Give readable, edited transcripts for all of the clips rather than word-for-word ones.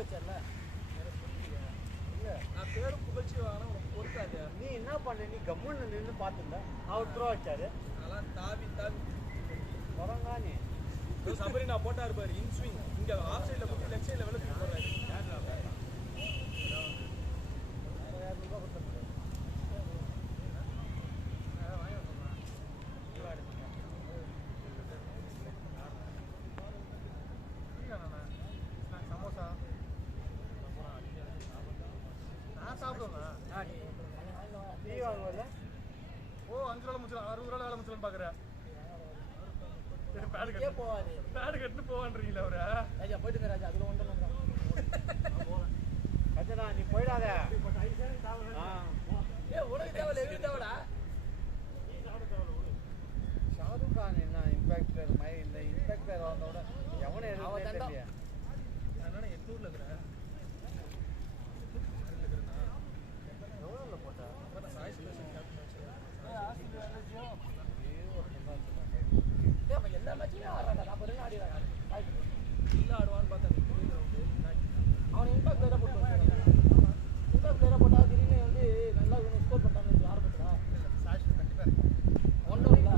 வச்சல இல்ல நான் பேரும் புகழ்ச்சி வாங்கினா உனக்கு பொறுக்காது. நீ என்ன பண்ண? நீ கம்முன்னு நின்று பார்த்துருந்த. அவர் த்ரோ வச்சாரு. அதெல்லாம் தாவி தாவி வரங்கா நீ சபரி நான் போட்டாரு பாரு இன் ஸ்விங். இங்க ஆஃப் சைட்ல போட்டு லெஃப்ட் சைட்ல வெளிய போறாரு. சமோசா நான் சாப்பிடுவேன். டீ வாங்குவல? ஓ 5 ரூபா முடிச்சலாம் 60 ரூபா வேலை முடிச்சலான்னு பாக்குறேன். ஏன் போவாரு? பேடு கட்டு போவான்றீங்களா அவரு? ராஜா போயிட்டு ராஜா அதுல ஒன்று கஜனா நீ போயிடாத. ஏ உனக்கு தேவையில்ல எங்களுக்கு தேவைடா. ஷாருக் கான் என்ன இம்பாக்டர் மாதிரி இந்த இம்பாக்டர் வந்தோட எவனை எதுவும் தெரியல. அதனால 800ல இருக்கற எவ்வளோல போட்டா? சாய் ஸ்பெஷல் கேப்டன் ஏ அப்ப எல்லா மேட்சுமே ஆடுறாங்க. நான் பாருங்க ஆடிறாங்க. இல்ல ஆடுவான்னு பார்த்தா அவன் இம்பாக்ட் பிளேயரா போட்டு இம்பாக்ட் பிளேயரா போட்டா திடீர்னு வந்து நல்லா ஸ்கோர் பண்ணாங்க ஆரம்பத்துல. சாஷ் கண்டிப்பா இருக்கு. ஒன்றும் இல்லை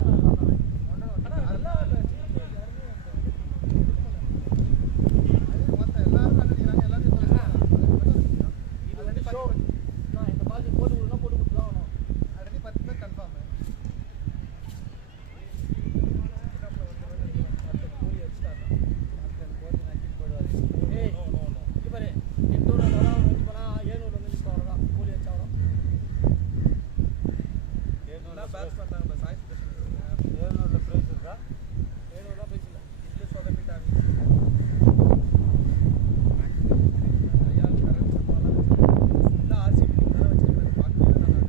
ஆனா நல்லா மொத்தம் எல்லாரும் கண்டிக்கிறாங்க. எல்லாரும் இது வந்து ஷோ. நான் இந்த பால் போட்டு கொடுனா போட்டு கொடுத்துதான் ஆகணும். ஆல்ரெடி 10 பேர் கன்ஃபார்ம். ஏய் இவரே 800 வரும் வந்து போனா 700 வந்து லிஸ்ட் வரலாம். கூலி வச்சா வரும். நல்லா பேட்ஸ் பண்றாங்க சாய் ஸ்பெஷல். 700ல பிரைஸ் இருக்கா? 700 ரூபாய் பேசல. இல்ல சொதப்பிட்டாங்க. ஐயால் கரெக்ட் பாலா இல்ல ஆர்சிபி தான் வச்சிருக்காங்க. பார்க்கவே நல்லா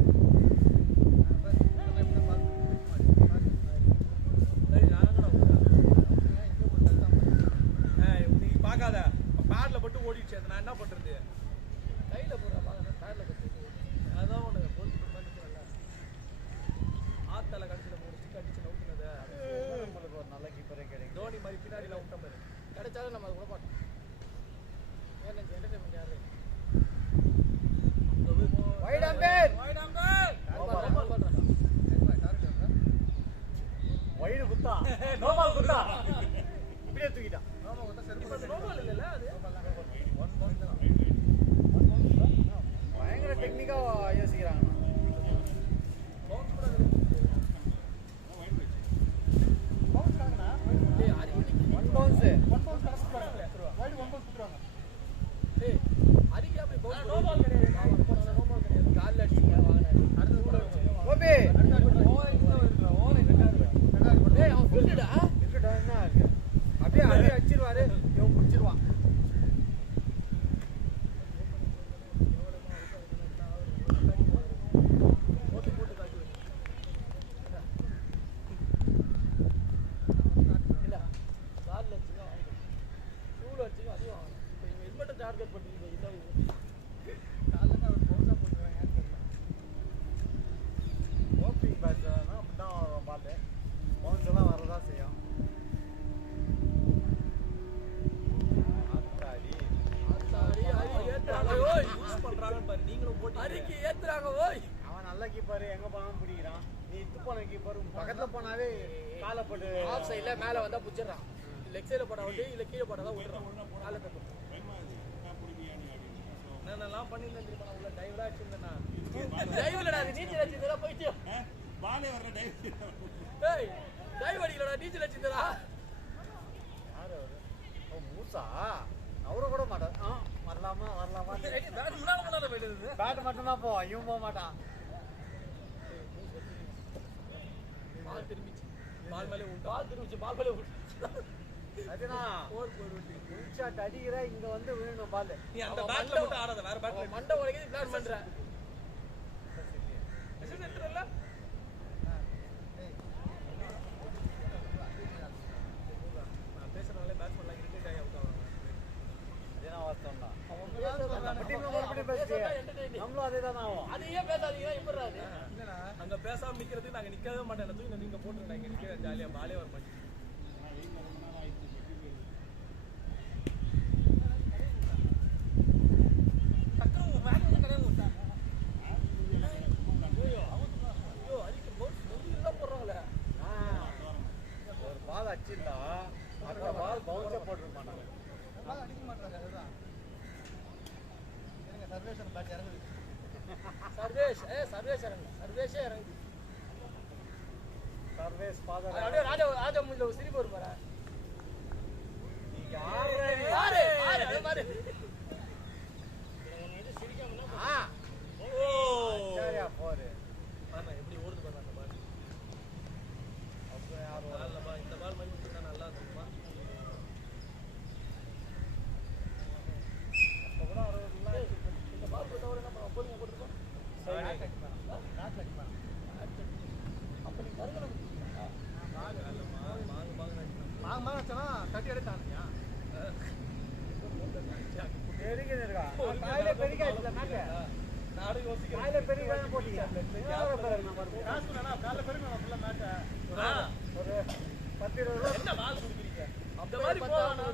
டேய் நானங்கடா நீ பார்க்காத பேட்ல போட்டு ஓடிடுச்சு. அது நான் என்ன பண்றது? கையில போடுறா பாருங்க. கார்ல கட்டு. அதான் உனக்கு போல்ட் பண்ணி நிக்கிறல. ஆத்தல கடைசில 3 ஸ்டிக் அடிச்சு நவுத்துனது. நம்மளுக்கு ஒரு நல்ல கீப்பரே கிடைக்கும். தோனி மாதிரி பின்னாடில விட்ட பாரு. கிடைச்சாலும் நம்ம அதை கூட மாட்டோம். ஏன் நினைச்சு என்டர்டைன்மெண்ட் யாரு? வைட் அம்பேர் வைடு குத்தா நோபால் குத்தா இப்படியே தூக்கிட்டான். நோபால் இல்லல அது. பயங்கர டெக்னிக்கா யோசிக்கிறாங்க. பவுன்ஸ் கூட ஏய் அரிக்கு ஒன் பவுன்ஸ் வைடு 1 பவுன்ஸ் குடுறாங்க. ஏய் அரிக்கு அப்படி பவுன்ஸ் நோபால் கிடையாது. நோபால் கிடையாது. கால்ல அடிச்சீங்க வாங்குனாரு. அடுத்து கூட கோபி ஏய் அவன் ஃபீல்டடா. இருக்கடா என்ன இருக்கு? அப்படியே அப்படியே அடிச்சிருவாரு. இவன் பிடிச்சிருவான். போட்டு போட்டு தாக்கி இல்ல கால்ல அடிச்சீங்க வாங்குனாரு. ஷூல அடிச்சீங்க அதையும் வாங்குனாரு. இப்போ இவங்க ஹெல்மெட்டை டார்கெட் பண்ணிருக்கீங்க. இதான் காலையில அவர் பவுன்ஸா போடுறாங்க. ஏன்னு தெரியல. ஓப்பனிங் பேட்ஸ்னா அப்படிதான் வரும் பால். பவுன்ஸ் எல்லாம் வரதான் செய்யும். ஆத்தாடி ஆத்தாடி அரி ஏத்துறாங்க ஓய். யூஸ் பண்றாங்கன்னு பாரு. நீங்களும் போட்டு அரிக்கு ஏத்துறாங்க ஓய். அவன் நல்ல கீப்பர் எங்க போனாலும் பிடிக்கிறான். நீ இத்து போன கீப்பர் பக்கத்துல போனாவே காலை போட்டு ஆஃப் சைடுல மேல வந்தா புடிச்சிடறான். லெக் சைடுல போடா வந்து இல்ல கீழே போடா தான் விடுறான். கால தப்பு. என்னென்னலாம் பண்ணிருந்தேன் தெரியுமா? நான் உள்ள டைவரா வச்சிருந்தேன்னா டைவ்லடா அது நீச்சல் அடிச்சதா போயிட்டு. பாலே வர்ற டைவ். ஏய் டைவ் அடிக்கலடா நீச்சல் அடிச்சதா. யாரு அவரு? ஓ மூசா. அவரு கூட மாட்டான். வரலாமா வரலாமா பேட் முன்னால போயிடுது. பேட் மட்டும்தான் போவான். இவன் போக மாட்டான். பால் திரும்பிச்சு. பால் மேலே உண்டா. பால் திரும்பிச்சு. பால் மேலே விட்டு. அதுனா போர் விட்டு ஃபுல் ஷாட் அடிக்கிற இங்க வந்து விழணும் பால். நீ அந்த பேட்ல மட்டும் ஆடாத. வேற பேட்ல மண்டை உடைக்குது பிளான் பண்ற. மெசேஜ் எடுத்துறல. நான் பேசுறனால பேட்ஸ்மேன்லாம் இரிட்டேட் ஆகி அவுட் ஆவாங்க. அதே நான் வாஸ்தவம் தான். அவன் பேசுறது நம்மளும் அதே தான் ஆகும். அதையே பேசாதீங்கன்னா இப்பறாது. அங்க பேசாம நிக்கிறதுக்கு நாங்க நிக்கவே மாட்டேன். தூக்கி நீங்க போட்டுருங்க. இங்க நிக்க ஜாலியா பாலே வர மாட்டேங்குது. அடிக்க மாட்டாங்க அதுதான். இருங்க சர்வேஷன் பேட் இறங்குது. சர்வேஷே இறங்குது. சர்வேஸ் ஃபாதர் அப்படியே ராஜா மூஞ்சில ஒரு சிரிப்பு வரும் பாரு. நீங்க பாரு அதே மாதிரி சிரிக்காம சரியா போரு எப்படி ஓடுது பாரு அந்த பால். அப்புறம் யாரும் இந்த பால் மாதிரி விட்டுருந்தா நல்லா இருக்குமா? அப்போ கூட 60 இந்த பால் போட்டவரை நம்ம போடுங்க போட்டுருக்கோம். அப்ப நீ கருங்கணும். மாங்க வச்சனா தட்டி எடுத்தானியா? பெருகின்னு இருக்கா காயில பெருகாச்சுல நாக்க நானும் யோசிக்கிறேன். காயில பெருகாம போட்டீங்க காசு வேணா காலைல பெருங்க ஃபுல்லா மேட்ச். ஒரு 10-20 ரூபா என்ன பால் குடுக்குறீங்க? இந்த மாதிரி போவானா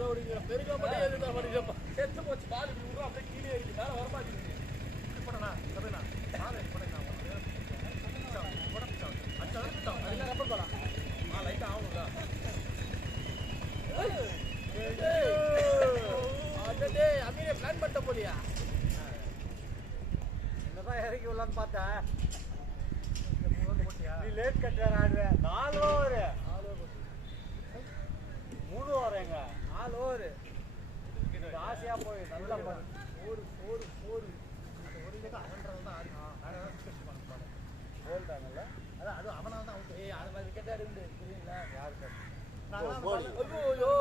பெருகா மட்டும் எதுக்கு படிக்கப்பா செத்து போச்சு பால் இப்படி விடுறோம் அப்படியே கீழே இருக்கு. மேல வர மாட்டேங்குது. இப்படி பண்ணனா கதைனா பால் இப்படி பண்ணா அதெல்லாம் ரப்பர் பாலா. லைட்டா ஆகணும்ல. அடடே அமீரே பிளான் பண்ணிட்ட போலியா? என்னதான் இறக்கி விடலான்னு பார்த்தேன் போட்டியா? நீ லேட் கட்டுற ஆடுற 4 ஓவர் 3 ஓவருங்க 4 ஓவர் ஆசையா போய் நல்லா பாரு ஒரு அந்த ஒரு இதுக்கு அவன்றது தான் ஆடி. வேற ஏதாவது டிஸ்கஸ் பண்ணலாம். கோல் தானல்ல அதான் அது அவனால தான் அவுட். ஏய் அந்த மாதிரி விக்கெட்டா இருந்து தெரியுங்களா? யாருக்கு ஐயோ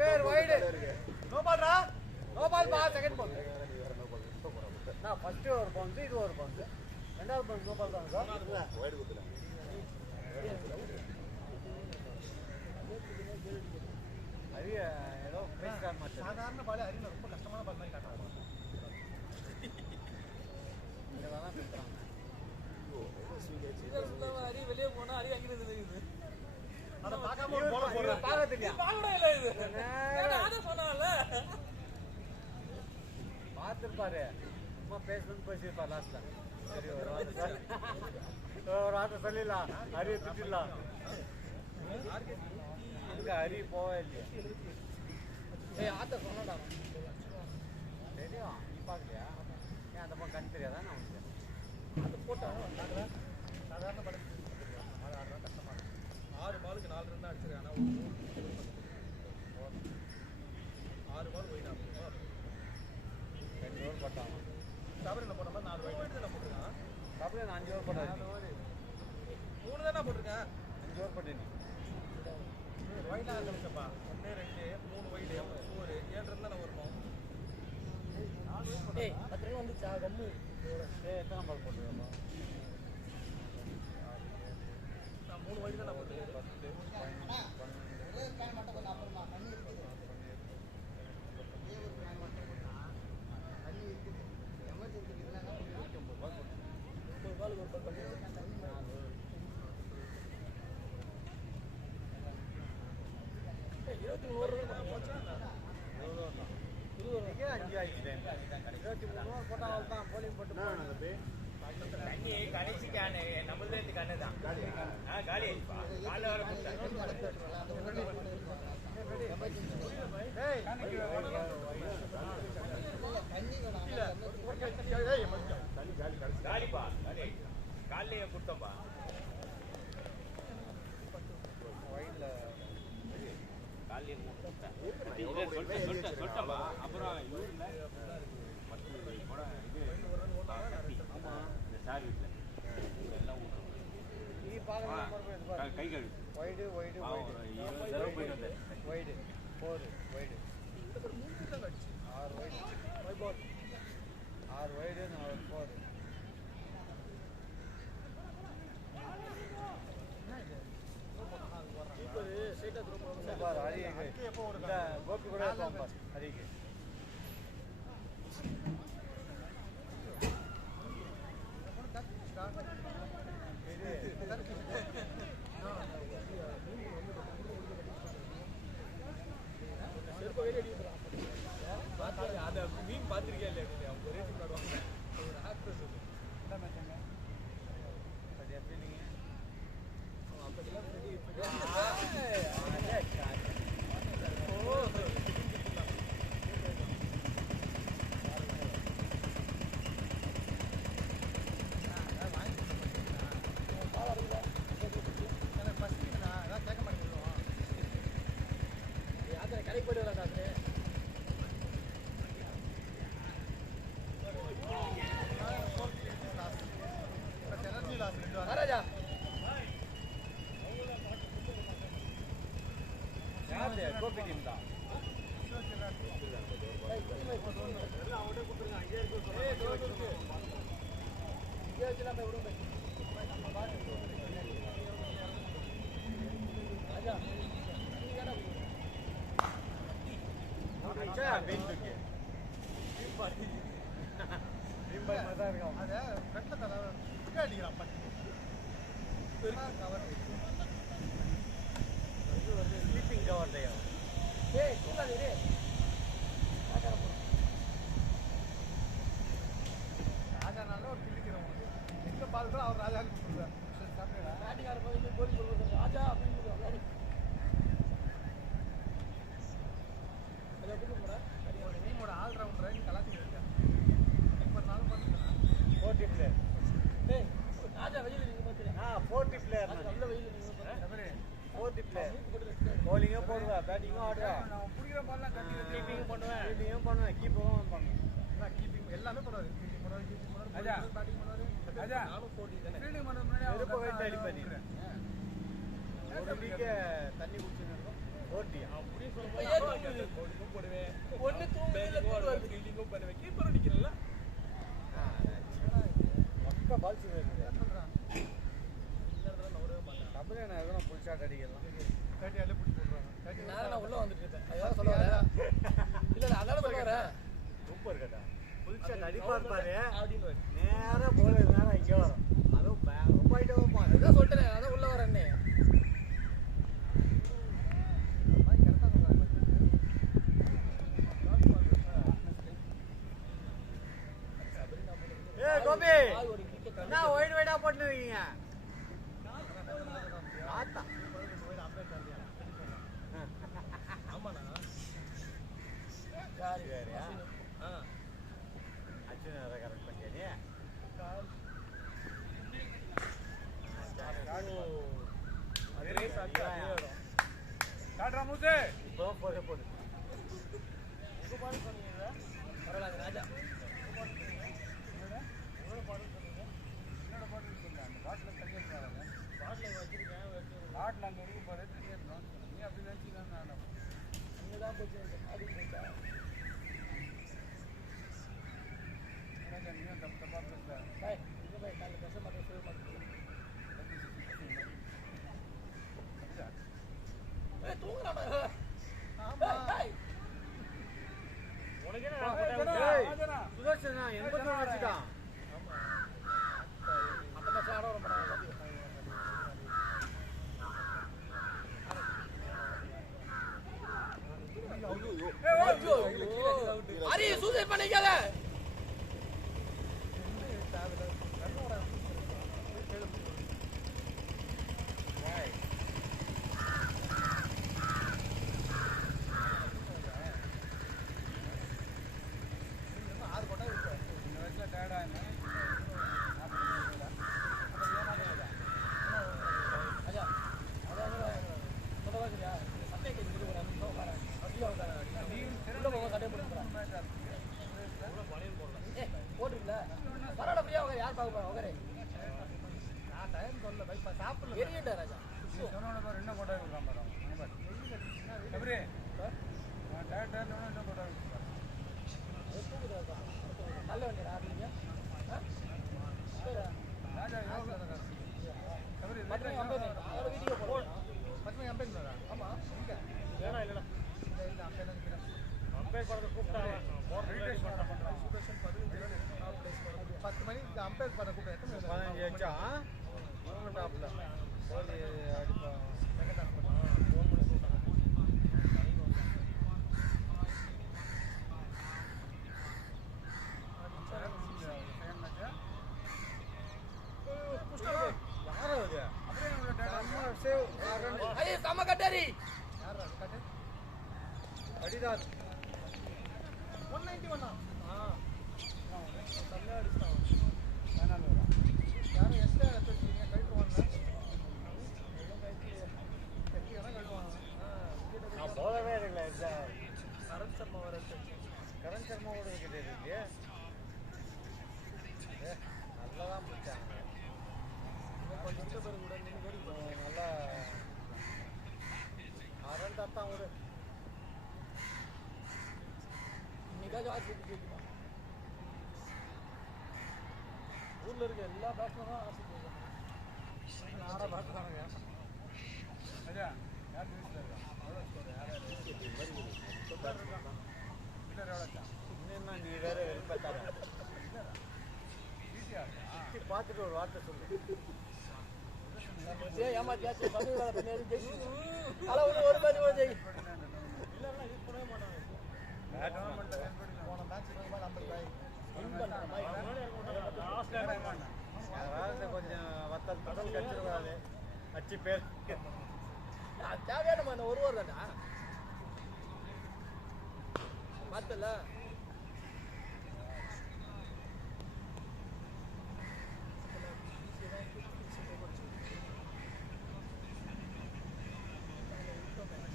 பேர் வைடு நோ பால்ரா. நோ பால் பா செகண்ட் பால் நான் ஃபர்ஸ்ட் ஒரு பவுன்ஸ் இது ஒரு பவுன்ஸ் ரெண்டாவது பவுன்ஸ் நோ பால் தான் சார் அது ஏதோ பேசிக்கார மாட்டேன் சாதாரண பால் அறிஞர் ரொம்ப கஷ்டமான பால் மாதிரி காட்டுறாங்க. இங்கே தானே பேசுகிறாங்க அரி வெளியே போனா அரி அங்கிருந்து தெரியுது. அத பார்க்காம ஒரு பால் போடுறாங்க. பார்க்கறது இல்லையா பாக்கடா இல்ல இது. அத சொன்னால பார்த்துருப்பாரு சும்மா பேசணும்னு பேசியிருப்பார் லாஸ்ட்ல சரி ஒரு வார்த்தை சொல்லிடலாம் அரிய திட்டிடலாம் இங்க அரி போவே இல்லையா ஏய் ஆத்த சொன்னடா. தெரியும் நீ பார்க்கலையா ஏன் அந்த பக்கம் கண் தெரியாதா நான் உனக்கு அது போட்டா சாதாரண பால் அது ஆடுறா கஷ்டமா இருக்கு. 6 பாலுக்கு 4 ரன் தான் அடிச்சிருக்காங்க. 6 பால் போயிட்டாங்க. 2 ஓவர் போட்டாங்க கபரில் போட்ட மாதிரி 4 போயிட்டு தானே போட்டிருக்கான். அப்படியே நான் 5 ஓவர் போட்டேன் 3 தானே போட்டிருக்கேன். 5 ஓவர் போட்டேன் நீ ஒயிட்டா இருந்துச்சப்பா. 1 2 3 வைடு 4 7 ரன் தானே வரணும். ஏய் 10 ரன் வந்துச்சா கம்மு. எத்தனை பால் போட்டுருக்கோம் நான் 3 வைடு தானே போட்டிருக்கேன். 23 ரன் போச்சா? 5 ஆயிடுச்சு 23 ஓவர் போட்டால் தான் போலிங் போட்டு தண்ணி கடைசி கேனு நம்மளது கண்ணு தான் காலி ஆயிடுப்பா காலை வர காலிப்பா காலி காலையே கொடுத்தோம்பா காலையே சொல்லிட்டேன்பா அப்புறம் இவரில் இந்த சார் வீட்டில் எல்லாம் நீ பார்க்க கை கழுவி வைடு வைடு வைடு 20 தடவை போயிட்டு வந்தேன் வைடு 4 வைடு 6 வைடு 6 வைடு 4 பாரு ஹரிக்கு இந்த கோபி கூட இருப்பான் பாரு ஹரிக்கு அந்த மீன் பார்த்துருக்கேன் இல்லையா நீங்க அவங்க ஒரே டீம் ஆடுவாங்க ஒரு ஆக்ட்ரஸ் அது எப்படி நீங்கள் அப்போதெல்லாம் எல்லாம் அவங்கள்ட்ட கொடுத்துருங்க. அங்கேயே இருக்கு சொல்லுங்க. இங்கே வச்சுலாம் போய் விடுங்க. நம்ம பாட்டு ராஜா நீ கேட்டா அச்சா பெயின் தூக்கி ரீம்பாய் மாதிரி தான் இருக்கும். அதை வெட்ட தலை அடிக்கிறான் பட்டி கவர் இது வந்து ஸ்லீப்பிங் கவர் டையா. ஏய் தூங்காதே டேய். ராஜா போ. ராஜா நல்ல ஒரு கிழிக்கிறோம் எங்க பால் கூட அவர் ராஜாவுக்கு சொல்லுவார். சரி சாப்பிடா பேட்டிங்கார போய் கோலி சொல்லுவாங்க ராஜா அப்படின்னு சொல்லுவாங்க. அதை எப்படி போறா? டீமோட ஆல்ரவுண்டரை நீ கலாச்சி இருக்கா இப்போ நாளும் பண்ணுறேன் 40 பிளேயர். டேய் ராஜா வெளியில நீங்க பாத்துறீங்க. 40 பிளேயர். நல்ல வெளியில நீங்க பாத்துறீங்க. 40 பிளேயர். bowling போடுவா, batting ஆடுவா, நான் பிடிக்கிற பால்லாம் கட்டி கீப்பிங் பண்ணுவேன், ஃபீல்டிங் பண்ணுவேன், கீப்பரும் பண்ணுவேன். நான் கீப்பிங் எல்லாமே பண்ணுவார். கீப்பிங் பண்ணுவார், கீப்பிங் பண்ணுவார், ராஜா. பேட்டிங் பண்ணுவார். ராஜா. நானும் 40 தானே. ஃபீல்டிங் பண்ண முன்னாடி வெறுப்ப வைத்து அடிப்பேன். ஒரு வீக்க தண்ணி குடிச்சுன்னு இருக்கும். 40 அப்படியே பையன் தூங்குது. bowling போடுவேன், ஒண்ணு தூங்குது இல்ல தூங்குது. ஃபீல்டிங்கும் பண்ணுவேன், கீப்பர் அடிக்கிறல்ல. பக்கா பால்ஸ் இருக்குது. சொல்கிறான் அப்படியே நான் எதுனா புல் ஷாட் அடிக்கலாம். 30 அள்ளி பிடிச்சி போடுறாங்க. நேரா நான் உள்ள வந்துட்டு இருக்கேன். அதான் சொல்ல வரேன். இல்ல இல்ல அதான சொல்ல வரேன். சூப்பர் கட்டா. புல் ஷாட் அடிப்பார் பாரு. அப்படின்னு நேரா போலர் நேரா இங்க வரும். அதுவும் ரொம்ப ஹைட்டா வைப்பான். அதான் சொல்லிட்டேன். அதான் உள்ள வரேன்னே. கரெக்டாக சொல்கிறாங்க. ஏய் கோபி, ஆள் ஒரு கிரிக்கெட் என்ன ஒயிட் ஒயிட்டா போட்டு இருக்கீங்க? ஆத்தா. ஆமாண்ணா. யாரு? சரியா? ஆ அச்சுனா கரெக்ட் பண்ணியா நீ? அதே சாக்கு அதே வரும். காட்றா மூசே. இப்போ போடு போடு. உங்க பால் சொன்னீங்க. பரவாயில்ல ராஜா. என்னோட பாட்டில் சொல்ல அந்த பாட்டில் தனியாக போகிறாங்க. பாட்டில் வச்சிருக்கேன். பாட்டில் அங்கே இருக்கு பாரு தனியாக நீ அப்படி நினச்சி தான் நான் அங்கே தான் போச்சு. ஆடி போச்சா? ராஜா நீ தப்பு தப்பாக பேசல. பாய் இங்கே போய் காலையில் பேச மாட்டேன் சொல்ல மாட்டேன். ஏய் தூங்குறாடா. ஏய் உனக்கு என்ன ஏய், சுதர்ஷனா 81 வச்சுட்டான். அந்த மேட்ச் ஆட வர மாட்டாங்க. ஐயோ அரி சூசைட் பண்ணிக்காத. இந்த வயசில் டயர்டாக இருந்தேன். ராஜா அதான் சொல்லவா சரியா? சட்டை கேட்டு ஒரு அஞ்சு நிமிஷம் உட்கார. அப்படியே உட்கார. உள்ள போக சட்டை போட்டுக்கிறேன். ஏய் போட்டுருல. பரவாயில்ல அப்படியே உட்கார. யார் பார்க்க போறா? உட்காரு. நான் டைம் சொல்ல பை இப்போ சாப்பிடல. எரியண்டா ராஜா. சொன்னோட பாரு என்ன கொண்டாடி விடுறான் பாரு அவன். எப்படி டயர்ட் என்ன கொண்டாடி விடுறான். நல்ல வண்டியா ஆடுறீங்க? ராஜா யோகா எப்படி பத்து கம்பெனி அவரோட வீட்டுக்கு போகலாம். 10 அம்பேர் பண்ணா. ஆமா வேணா இல்லடா. இல்ல அம்பேர் நினைக்கிறேன். அம்பேர் படத்தை கூப்பிட்டாங்க. மெடிடேஷன் பண்ணுறான். 10 மணிக்கு அம்பேர் பண்ண கூப்பிட்டு எத்தனை 15 வச்சா டாப்ல போலி அடிப்பா. செகண்ட் ஆஃப் யாரோ அது? அப்படியே நம்மளோட டேட்டா அம்மா சேவ் ரன் ஐயே சம கட்டாரி. யாரா கட்டு அடிதார். 191 செம்மையா அடிச்சிட்டான். ஃபைனல் வரும். யாரும் எஸ்டே எடுத்துட்டீங்க கட்டுவாங்க. கட்டினா கட்டுவாங்க. நான் போகவே இருக்கல. எக்ஸாம் கரண் சர்மா வர கரண் சர்மாவோட விக்கெட் இருக்கு. நல்லாதான் பிடிச்சாங்க. கொஞ்சம் கிட்ட பேர் கூட நின்று வேடிக்கை நல்லா ரன் தத்தான் விடு. இன்னைக்கு ஜடேஜா ஆர்சிபி ஜெயிக்குமா? ஊர்ல இருக்க எல்லா பேட்ஸ்மேனும் ஆர்சிபி ஜெயிக்கணும். ஆட பார்த்துறாங்க. ராஜா யார் நியூஸ்ல இருக்கா? எவ்வளோ ஸ்கோர்? யார் எவ்வளோச்சா? இன்னும் நீ வேற வெறுப்பத்தார ஈஸியா பார்த்துட்டு ஒரு வார்த்தை சொல்லு. ஏமாத்தியாச்சு தமிழ் வேலை பண்ணி ஜெயிச்சு அளவு ஒரு பேட்ச் கூட ஜெயி இல்லைன்னா யூஸ் பண்ணவே மாட்டாங்க. போன மேட்ச் 50 பாய் கொஞ்சம் வத்தல் பத்தல் கச்சிருக்காது அச்சு பேர் தேவையான ஒரு ஓவர் தானே மாத்தல.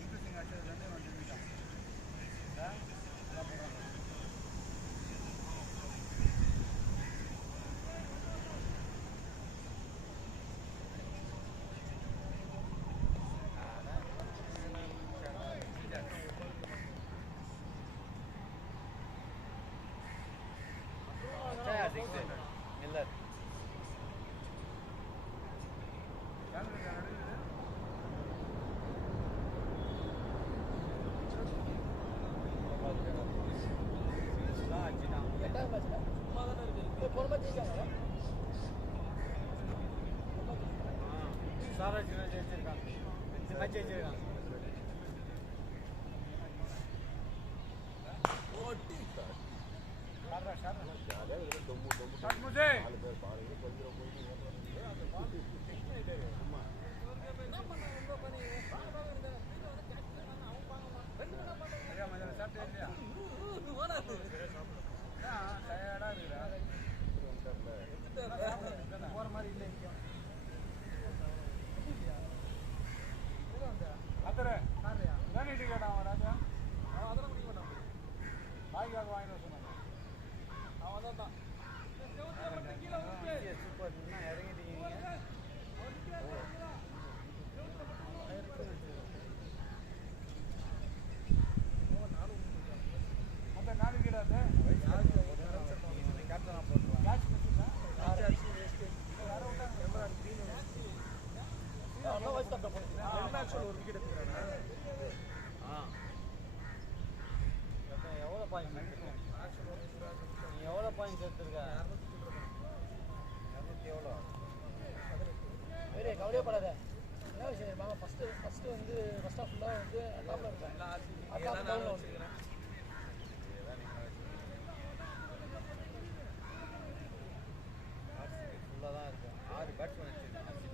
இன்ட்ரெஸ்டிங் ஆச்சதுலேருந்து வந்து இல்லை எட்டாவது மேட்ச்ல சும்மா தானே இருக்கு. போன மேட்ச் ஜெயிச்சாங்க. சாரா ஜெயிச்சிருக்காங்க. இந்த மேட்ச் ஜெயிச்சிருக்காங்க. போற மாதிரி இல்லை இங்க. அதெல்லாம் முடிக்க மாட்டான். வாங்கிக்காக வாங்கிட்டு சொன்னாங்க. அவன் தான் சூப்பர் என்ன இறங்கிட்டீங்க. அந்த நாலு கிடாது கேப்டனா போட்டுருவாங்க. கேட்ச் கொடுத்துருந்தா ஒரு விக்கெட் எடுத்துக்கிறாங்க. எவ்வளோ பாயிண்ட் நீ எவ்வளோ பாயிண்ட்ஸ் எடுத்துருக்க? 200 எவ்வளோ? வேறு கவலையே படாத. என்ன விஷயம் தெரியுமா? ஃபஸ்ட்டு வந்து ஃபஸ்ட் ஆஃப் ஃபுல்லாக வந்து டாப்பில் இருப்பேன். டவுனில் வந்து ஃபுல்லாக தான் இருக்கு. 6 பேட்ஸ்மேன் வச்சுருக்கேன். அதுக்கு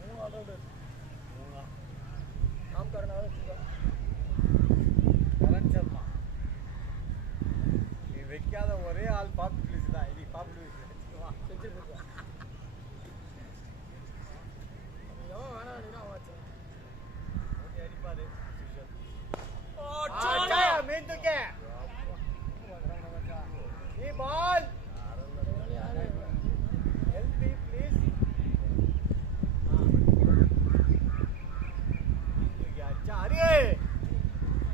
3 ஆல்ரவுண்டர் 3 நாம்காரனாக வச்சுருக்கேன். கரண் சர்மா நீ வைக்காத ஒரே ஆள் பாப்பு பிளீஸ் தான். இது பாப்பு பிளீஸ் வச்சுக்குவான். செஞ்சு போயிருக்கேன். எவன் வேணாம் அவன் வச்சேன். ஓகே அடிப்பாரு. மீன் தூக்கே நீ பால் ஹெல்ப் மீ ப்ளீஸ். அச்சா அரியே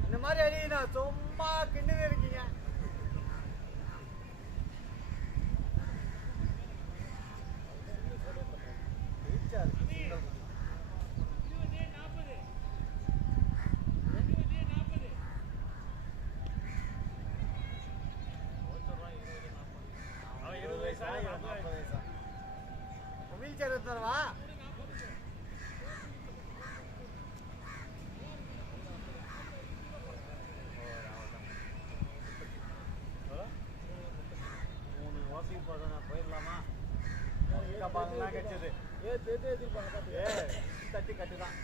இந்த மாதிரி அடினா சும்மா கிண்டுவே இருக்கீங்க. Wheel chair எடுத்துவா. வாக்கிங் போதும் நான் போயிடலாமா? கிடைச்சது எதிர்ப்பாங்க பார்த்து. தட்டி கட்டுதான்.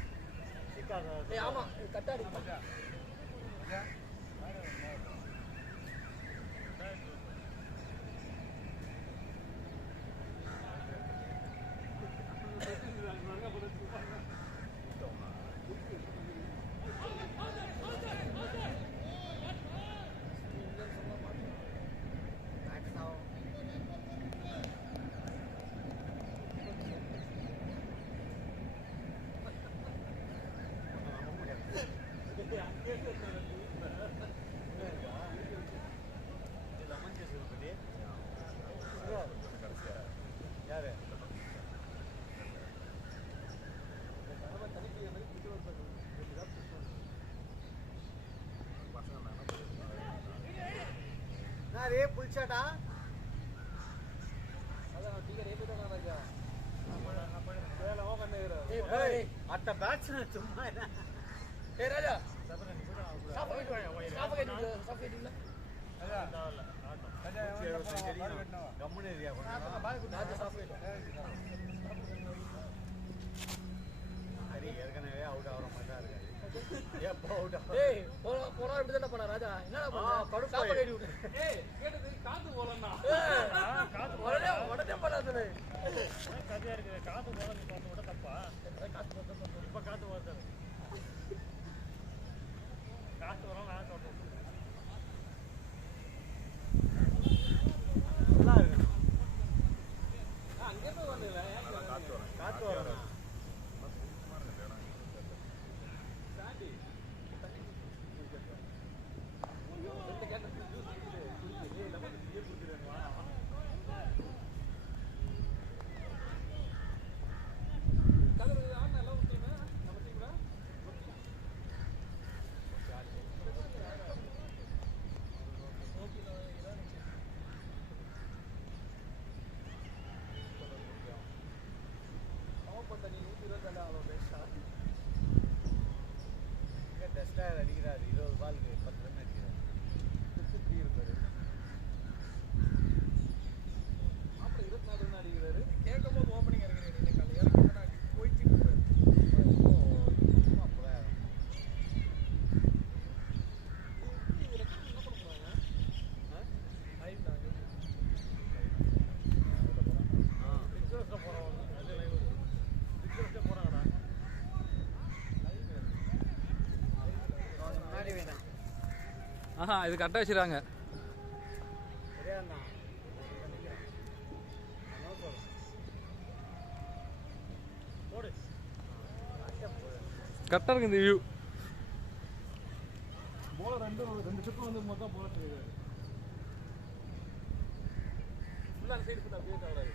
ஆமாம் கட்டாடி யாரு ரே புல்சாட்டா அட்ட பேட்ஸ்மேன் சும்மா ஏய் ராஜா ஸ்டாப் பண்ணிட்டு வாங்க ஸ்டாப் பண்ணிட்டு கம்முனு ஏரியா ராஜா ஸ்டாப் பண்ணிட்டு சரி ஏற்கனவே அவுட் ஆகிற மாதிரி தான் இருக்காது எப்போ அவுட் ஏய் போறா இப்படி தான் பண்ண ராஜா என்னடா பண்ண கடுப்பா ஸ்டாப் பண்ணி விடு ஏய் கேட்டது காத்து போலன்னா உடனே பண்ணாதே கதையா இருக்குது காத்து போல நீ பார்த்து விட தப்பா இப்ப காத்து வருது காத்து வரும் நான் சொல்றேன் நல்லா இருக்கு அங்கே போய் வரல காத்து வரணும் சாண்டி டஸ்டர் அடிக்கிறாரு 20 பாலுக்கு 10 ரன் அடிக்கிறாரு 53 இருக்காரு அப்புறம் 24 ரன் அடிக்கிறாரு கேட்கும்போது ஓப்பனிங் இறங்குறீங்க இறங்கி போயிட்டு அப்பதான் முன்னாடி வேணாம் ஆஹா இது கரெக்டாக வச்சுருக்காங்க சரியா போடு கரெக்டாக இருக்கு இந்த வியூ போல ரெண்டு ட்ரிப் வந்து மொத்தம் போட்டு இருக்காரு ஃபுல்லாக சைடு ஃபுல்லாக அப்படியே தவறாது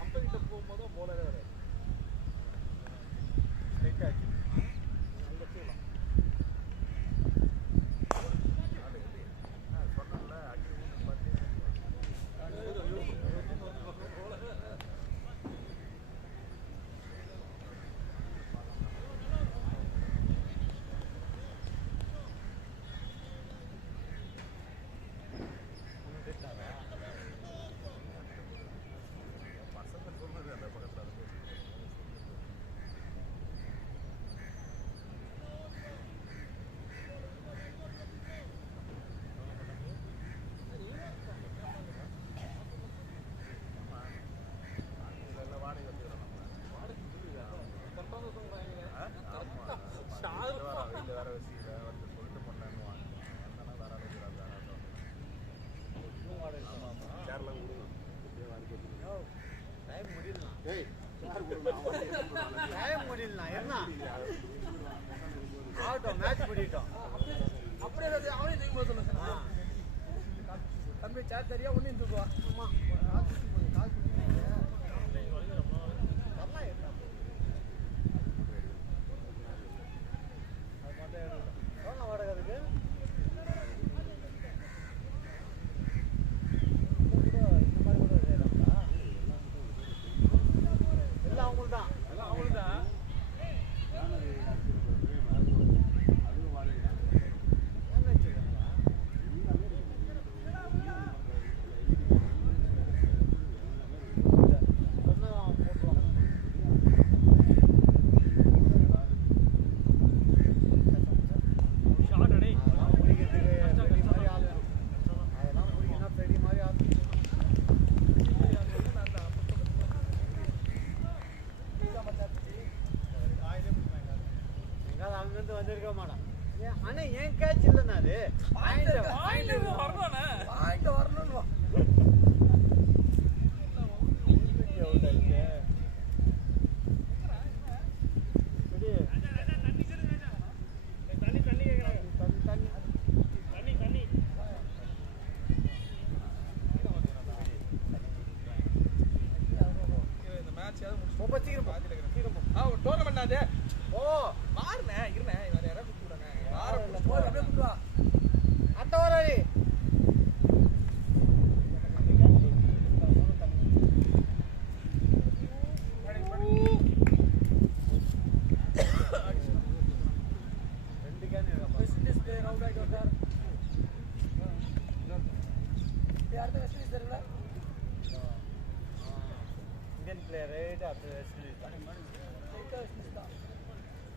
அம்பதிட்ட போகும்போது போலவே வராது ஸ்ட்ரைட்டாக ஆச்சு அங்கே வச்சுக்கலாம் சொன்னல அடி பார்த்து பசங்க சொல்றது அந்த பக்கத்தில் இருக்கு வாடகை வந்துக்கிறோம் கரெக்டாக சொல்கிறாங்க வீட்டில் வேற வச்சு வந்து சொல்லிட்டு பண்ணலான்னு என்னன்னா வேற சேர்லாம் விடுங்க டைம் முடியலாம் டைம் முடியலாம் என்ன ஆகட்டும் மேட்ச் முடிட்டோம் அப்படியே அவனே தூக்கி போக சொல்லுங்க ஆ தம்பி சேர் தெரியா ஒன்றையும் தூக்குவா ஆமாம் எவ்வளோ வாடகை அதுக்கு இந்த மாதிரி கூட செய்யறாங்களா எல்லாம் அவங்களுக்கு தான் எல்லாம் அவங்களுக்கு தான் என்ன வச்சுருக்காங்களா சொன்னால் போட்டுருவாங்க ஷார்ட் அடி அதெல்லாம் பிடிக்கிறதுக்கு பெரிய மாதிரி ஆள் வேணும் அதெல்லாம் பிடிக்கணும் பெரிய மாதிரி ஆள் எங்காவது அங்கேருந்து வந்திருக்க மாட்டான் ஆனால் ஏன் கேட்ச் இல்லைண்ணா அது வாங்கிட்டு வரணும்னு ஈஸியாக முடிச்சு ரொம்ப சீக்கிரம் பாதியில் இருக்கிறேன் சீக்கிரம் டோர்னமெண்ட் அது ஓ மாறுனேன் இருந்தேன் வேறு யாராவது கொடுத்து விடாங்க போய் அப்படியே கொடுவா அத்த வராடி ரெண்டு can west Indies player out ஆகிட்டு வந்தார் அடுத்த வெஸ்ட் இண்டீஸ் தெரியல இந்தியன் பிளேயர் ரைட் அடுத்து வெஸ்ட் இண்டீஸ் தான் வெஸ்ட் இண்டீஸ் தான்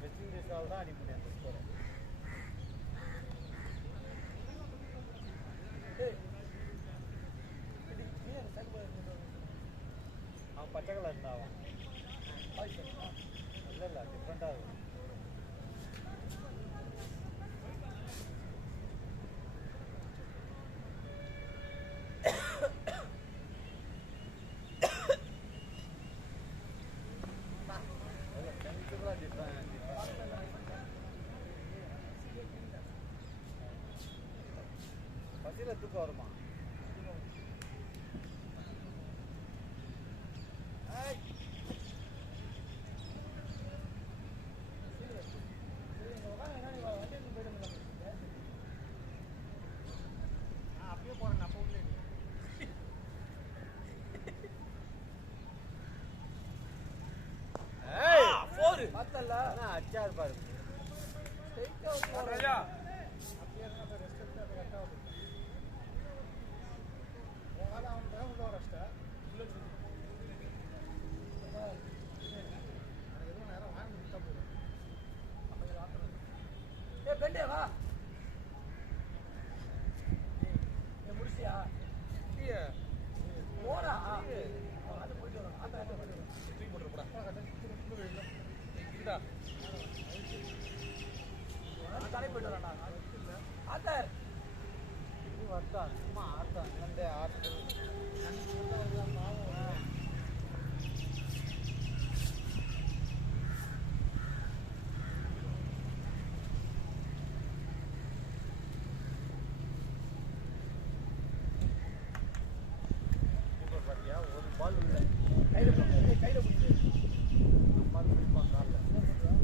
வெஸ்ட் இண்டீஸால் தான் அடி முடியும் அந்த ஸ்கோரை அவன் பச்சை கலர் இருந்தா அவன் இல்லை இல்லை டிஃப்ரெண்ட்டாக இருக்கும் பசியில் தூக்கம் வருமா அப்படியே போகிறேன் அப்போ உள்ளே பார்த்தல அச்சா இருப்பாரு ராஜா பெண்டே வா முடிச்சியா போடா அது போயிட்டு வரும் ஆத்தா போயிட்டு வரும் தூக்கி போட்டுருப்பா இதா தலை போயிட்டு வரா ஆத்தர் இது வர்த்தா சும்மா ஆட்டா அந்த ஆட்டு ஒரு பால் இல்லை கையில பிடிக்குது பால் பிடிப்பான் காலில் நான் பேசுறேன்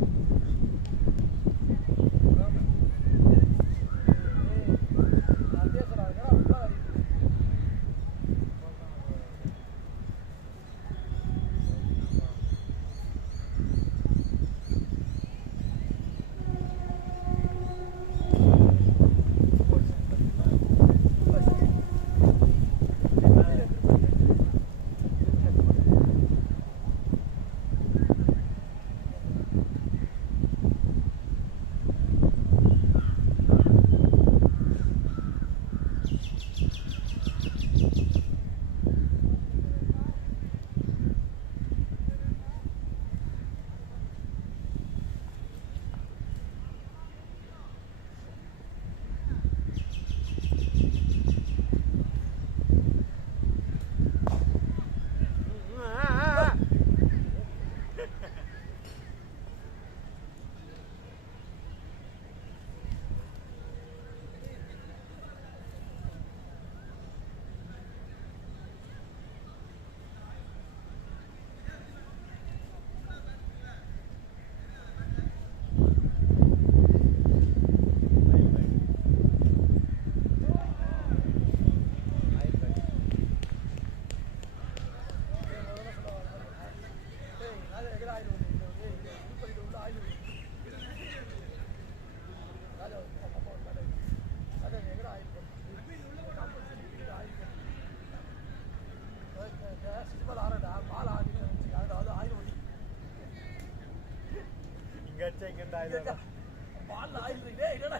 பால் ஆயில் என்னடா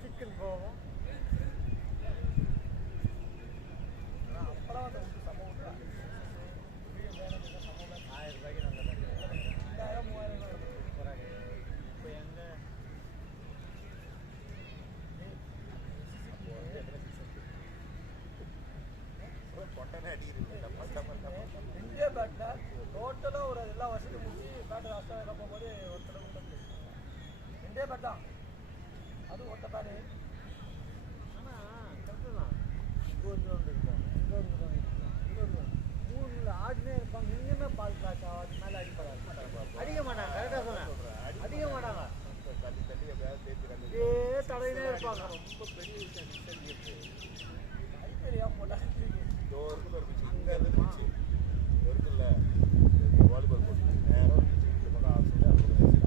சிக்கன் போகும் அப்பறம் அந்த சம்பவம் 1000 ரூபாய்க்கு நல்ல 2000 3000 போகிறாங்க இப்போ எங்கே இந்தியா பேட்டில் டோட்டலாக ஒரு எல்லா வருஷத்தையும் முடிச்சு பேட்டு ஆஸ்திரேலியா போகும்போது ஒரு தடவை இந்தியா பேட் தான் அதுவும் ஒருத்த பேடு ஆனால் கரெக்டு தான் இங்கே ஒரு கிரவுண்ட் இருக்கும் இங்கே ஒரு கிரவுண்ட் இங்கே ஒரு கிரவுண்ட் 3 ஆடினே இருப்பாங்க எங்கேயுமே பால் அடிக்க மாட்டாங்க, கரெக்டாக சொன்னேன். அடிக்க மாட்டாங்க, இதே தடையிலே இருப்பாங்க. ரொம்ப பெரிய விஷயம். ஐபிஎல் ஏன் போட்டா இதோ இருக்குது ஒரு பிச்சு, இங்கே இருந்து பிச்சு இருக்குல்ல, வாலிபால் போட்டு நேரம் இந்த பக்கம் ஆஃப் சைடு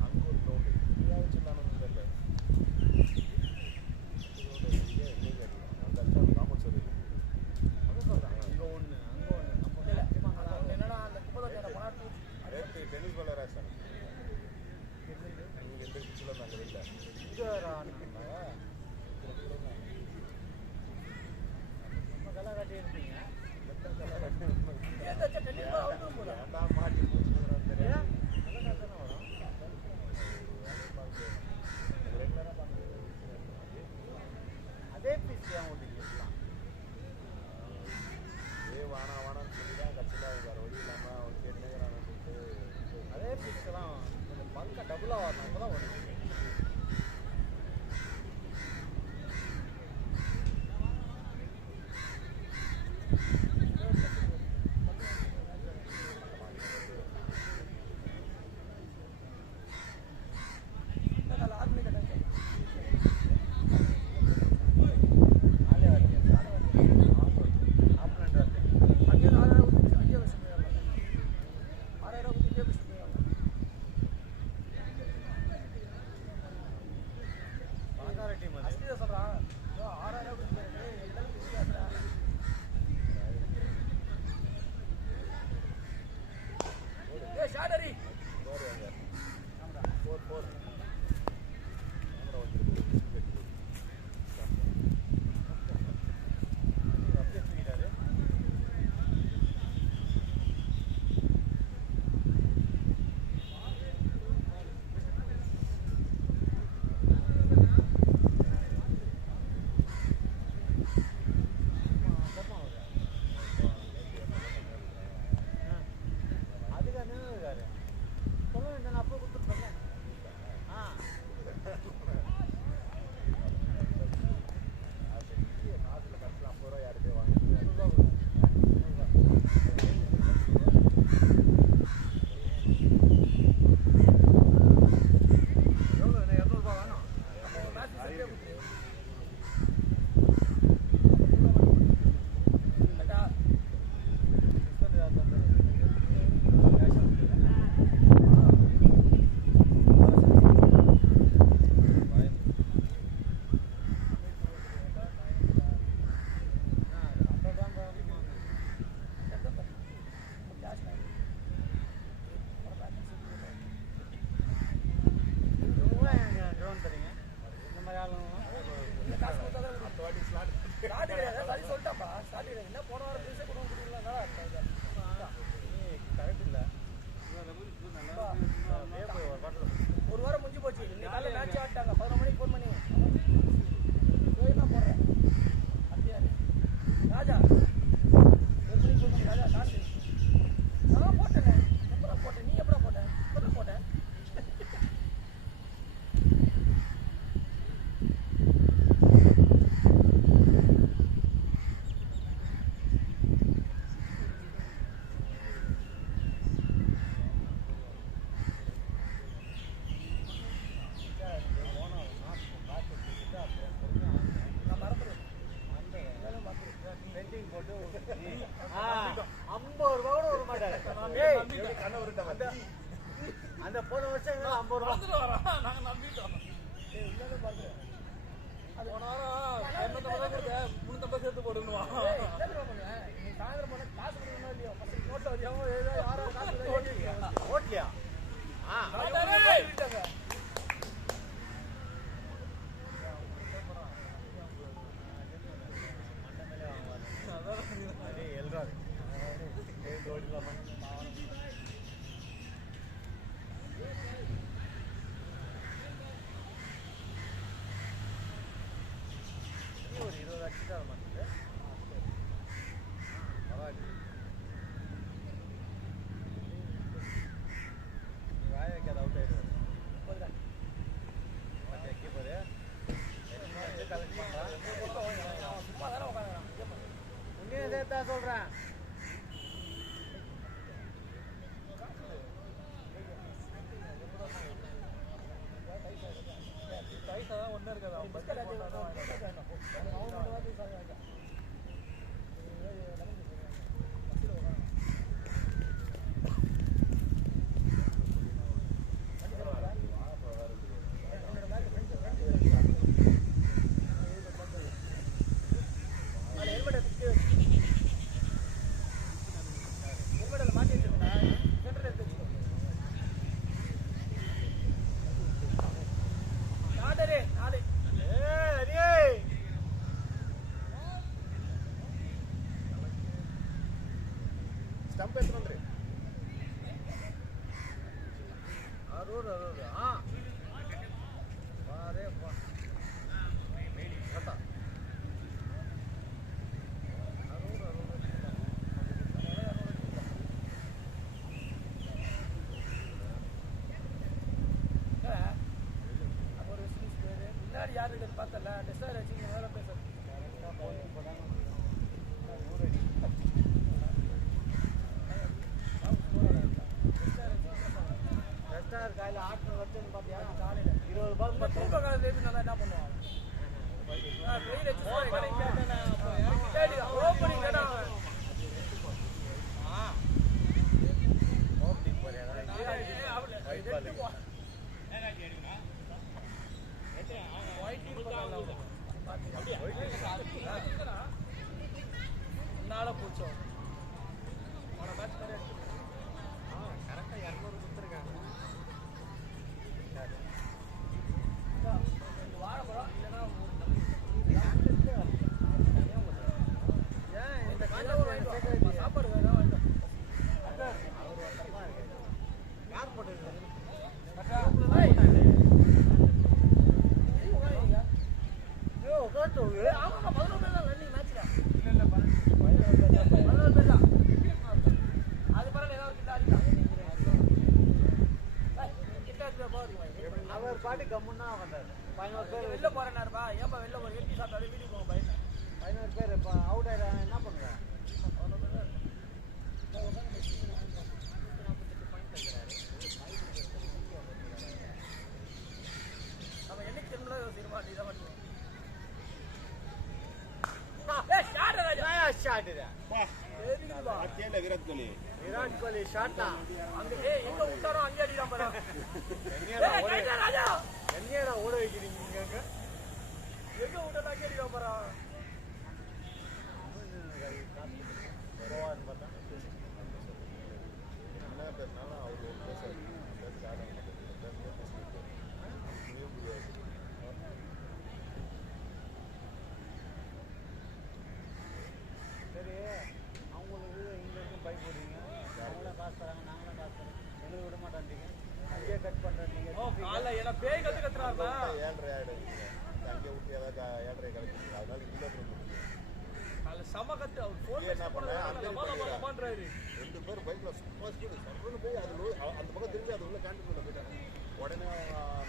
அங்கே ஒரு கிரவுண்டு இதாக வச்சுருந்தானு தெரியல. காம்பவுண்ட் சார் அது சொல்கிறேன், அங்கே ஒன்று என்னன்னா அந்த குப்பத்தொட்டியோட பணம் நேற்று டென்னிஸ் பாலர் ஆச்சானு இங்கே எந்த பிச்சில் இருந்தாங்க வெளில இங்கே வேறு ஆடினாங்க. நம்ம கலை காட்டி இருப்பீங்க. வேண்டாம் மாட்டி போச்சுக்கிறான் தெரியாது. நல்ல காசு தானே வரும். ரெகுலராக பார்க்குறது அதே பீஸ் ஏன் ஓட்டிக்கலாம். வானான்னு சொல்லி தான் கட்சியில் வேறு வழி இல்லாமல் அவன் கேட்டுக்கிறான்னு சொல்லிட்டு அதே பீஸ்க்கெல்லாம் கொஞ்சம் பல்காக டபுளாக வரணும், அப்போ தான் வரும். ஒரு வாரம் முடிஞ்சு போச்சு. இன்னைக்கு காலையில் மேட்ச் ஆட்டாங்க 11 மணிக்கு ஃபோன் பண்ணி நான் போடுறேன் அப்படியா ராஜா 1 மணிக்கு ஃபோன் பண்ணி ராஜா நான் போட்டேன். எப்படா போட்டேன்? நீ எப்படா போட்டேன்? எப்படா போட்டேன்? அந்த போன வருஷம் 50 ரூபா நாங்க நம்பிட்டோம். அது போன வாரம் 350 சேர்த்து போடுங்கவா. நீ சாயந்தரம் போன காசு கொடுக்கணும் இல்லையோ பசங்க நோட்டை வரையாம ஏதோ யாரோ காசு ஓட்லையா? விட்டாங்க. ஒரு 20 லட்சம் தர மாட்டேங்குது. ஸ்டம்ப் எடுத்துட்டு வந்துரு. அரூர் ஆ பாரே பா கட்டா ஒரு முன்னாடி யாரு இருக்குன்னு பார்த்தல டிஸ்டர் வச்சு வேலை பேச ரெஸ்டாரண்ட் காலையில் ஆட்டு வச்சுன்னு பார்த்தியா காலையில் 20 பால் தூக்க காலத்துல நல்லா என்ன பண்ணுவான் வெயில் வச்சு ஓப்பனிங் கேட்டா ஓப்பனிங் போறியா நாள போச்சோம் மேட்ச் மாதிரி கரெக்டாக 200 கொடுத்துருக்காங்க வாழைப்பழம் இல்லைன்னா ஏன் இந்த சாப்பாடு வேணும் யார் போட்டுருக்காரு ஆமா 11 பேர் தான் ரன்னிங் மேட்ச்ல இல்லை 11 பேர் தான் அது பரவாயில்ல ஏதாவது கிட்ட அடிக்கலாம் கிட்ட போகுது அவர் பாட்டு கம்முன்னா வந்தார் 11 பேர் வெளில போறேன்னாருப்பா ஏப்பா வெளில ஒரு வெட்டி சாப்பிட்டாலும் வீட்டுக்கு போங்க பையன் 11 பேர் இப்போ அவுட் ஆயிடுறாங்க என்ன பண்ணுவேன் நம்ம என்னைக்கு திரும்ப சினிமா நீ தான் பண்ணுவோம் ஷாட் இது கேள்வி விராட் கோலி விராட் கோலி ஷாட்டா அங்க எங்க விட்டாரோ அங்கே அடிக்கலாம் பாரு என்னையடா ஓட வைக்கிறீங்க இங்க எங்க விட்டாரோ அங்கே அடிக்கலாம் பாரு போவான்னு பார்த்தா என்ன பேர்னாலும் அவர் ஒரு பேச சரி அவங்களுக்கு இங்கேருந்து பைக் போடுறீங்க அவங்களாம் காசு தராங்க நாங்களும் காசு தரோம் எங்களுக்கு விட மாட்டான்றீங்க அங்கேயே கட் பண்ணுறீங்க காலைல என்ன பேய் கத்து கத்துறாருப்பா 7:30 ஆயிடுச்சு அங்கே விட்டு ஏதாவது 7:30 கிடைச்சிருக்கு அதனால இல்லை காலைல செம கத்து அவர் போன் என்ன பண்ண பண்றாரு 2 பேர் பைக்ல சும்மா ஸ்பீடு சர்வன்னு போய் அது அந்த பக்கம் திரும்பி அது உள்ள கேண்டீன்ல போயிட்டாங்க. உடனே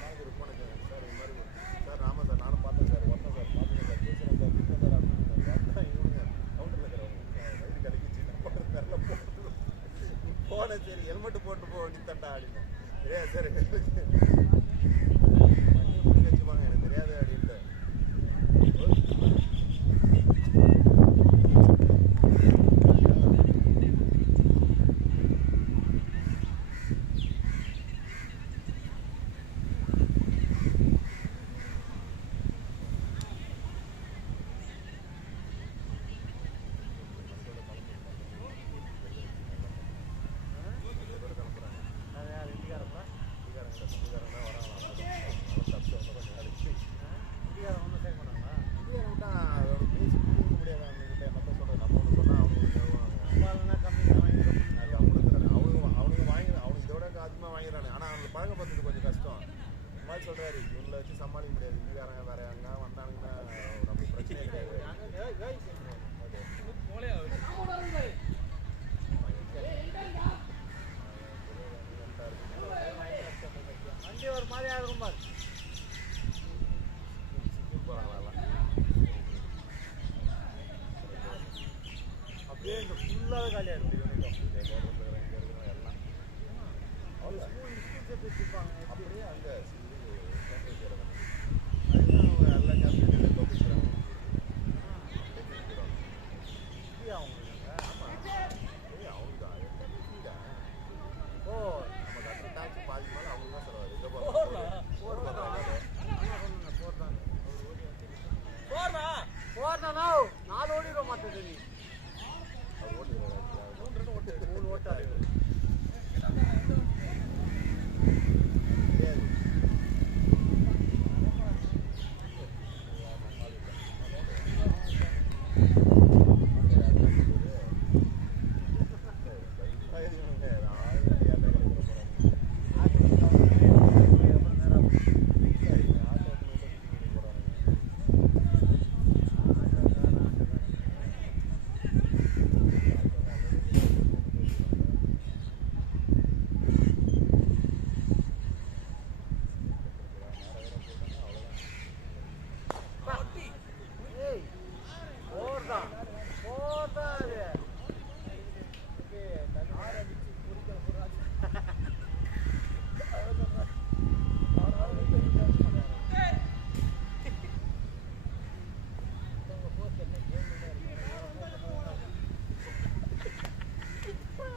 மேனேஜர் ஃபோன் அடிச்சாங்க, சார் இந்த மாதிரி சார் ஆமாம் சார் நானும் பார்த்தேன் சார் ஒருத்தன் சார் பார்த்துங்க சார் பேசுகிறேன் சார் வீட்டில் சார் அப்படின்னு இவங்க கவுண்டரில் இருக்கிறவங்க வயிறு கலக்கிச்சு நம்ம தெரில போட்டு போன சரி ஹெல்மெட்டு போட்டு போ நித்தண்டா அப்படின்னு சரி பண்ணி முடிக்க வச்சுப்பாங்க எனக்கு தெரியாது அப்படின்ட்டு சொல்றாரு இவங்களை வச்சு சமாளிக்க முடியாது. இந்தியாரங்க வேற எங்க வந்தாங்கன்னா நம்ம பிரச்சனை கிடையாது. வண்டி ஒரு மாதிரியா இருக்கும் பாரு. அப்படியே இந்த ஃபுல்லாக காலியாக இருக்கு எல்லாம் அப்படியே அங்கே நாலு ஓடிட மாட்டேது நீ மூணு ஓட்டாது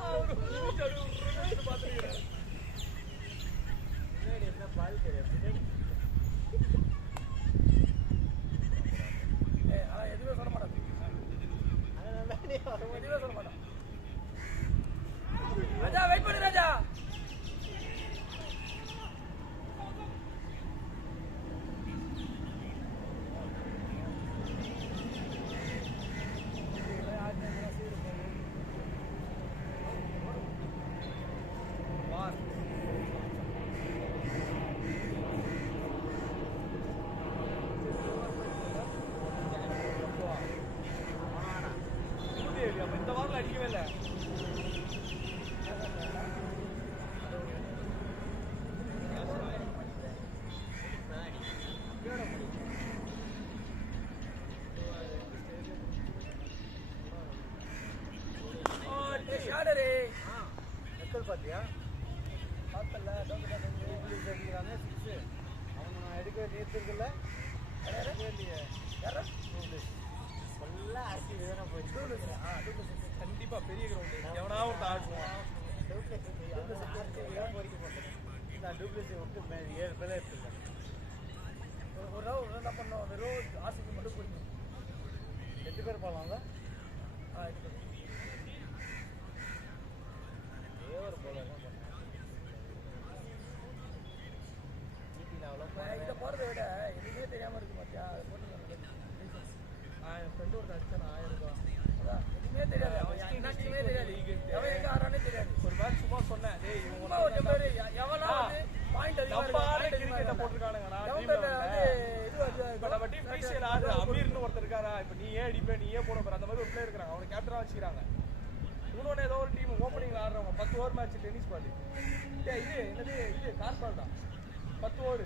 அவரு பார்த்துருக்கிறேன். என்ன பால் தெரியாது அதான் எதுவுமே சொல்ல மாட்டான். எதுவுமே சொல்ல மாட்டான். ராஜா வெயிட் பண்ணு ராஜா. இந்த வாரம் அடிக்கவே இல்லை. பார்த்தியா பார்த்தல அடிக்கிறானே 6 அவனை நான் எடுக்க நேர்த்திருக்குல்ல இல்லையே ஃபுல்லாக ஆசி வேணா போயிடுச்சு. கண்டிப்பா பெரிய கிரவுண்ட் எவனா ஒரு ஆடுவான். நான் டூப்ளிசி விட்டு 7 பேர் எடுத்துருக்கேன். ஒரு ரவுண்ட் என்ன பண்ணோம், வெறும் ஆசிக்கு மட்டும் பிடிக்கும். 8 பேர் போகலாம்ல. ஒரு போல இதை போறதை விட எதுவுமே தெரியாம இருக்கு பாத்தியா. என் ஃப்ரெண்டு ஒரு அடிச்சான் 1000 ரூபாய். அதான் எதுவுமே தெரியாது, என்னச்சுமே தெரியாது, எவன் எங்க ஆறானே தெரியாது. ஒரு மேட்ச் சும்மா சொன்னேன், சும்மா ஒரு பேரு எவனா வந்து பாயிண்ட் அதிகமா போட்டுருக்கானுங்க. நம்ம டீம் பிசிஎல் ஆடு அமீர்னு ஒருத்தர் இருக்காரா, இப்ப நீ ஏன் அடிப்ப நீ ஏன் போட போற அந்த மாதிரி ஒரு பிளேயர் இருக்காங்க. அவனை கேப்டனா வச்சுக்கிறாங்க. இன்னொன்னு ஏதோ ஒரு டீம் ஓப்பனிங்ல ஆடுறவங்க 10 ஓவர் மேட்ச் டென்னிஸ் பால். இது என்னது இது கார் பால் தான் 10 ஓவர்.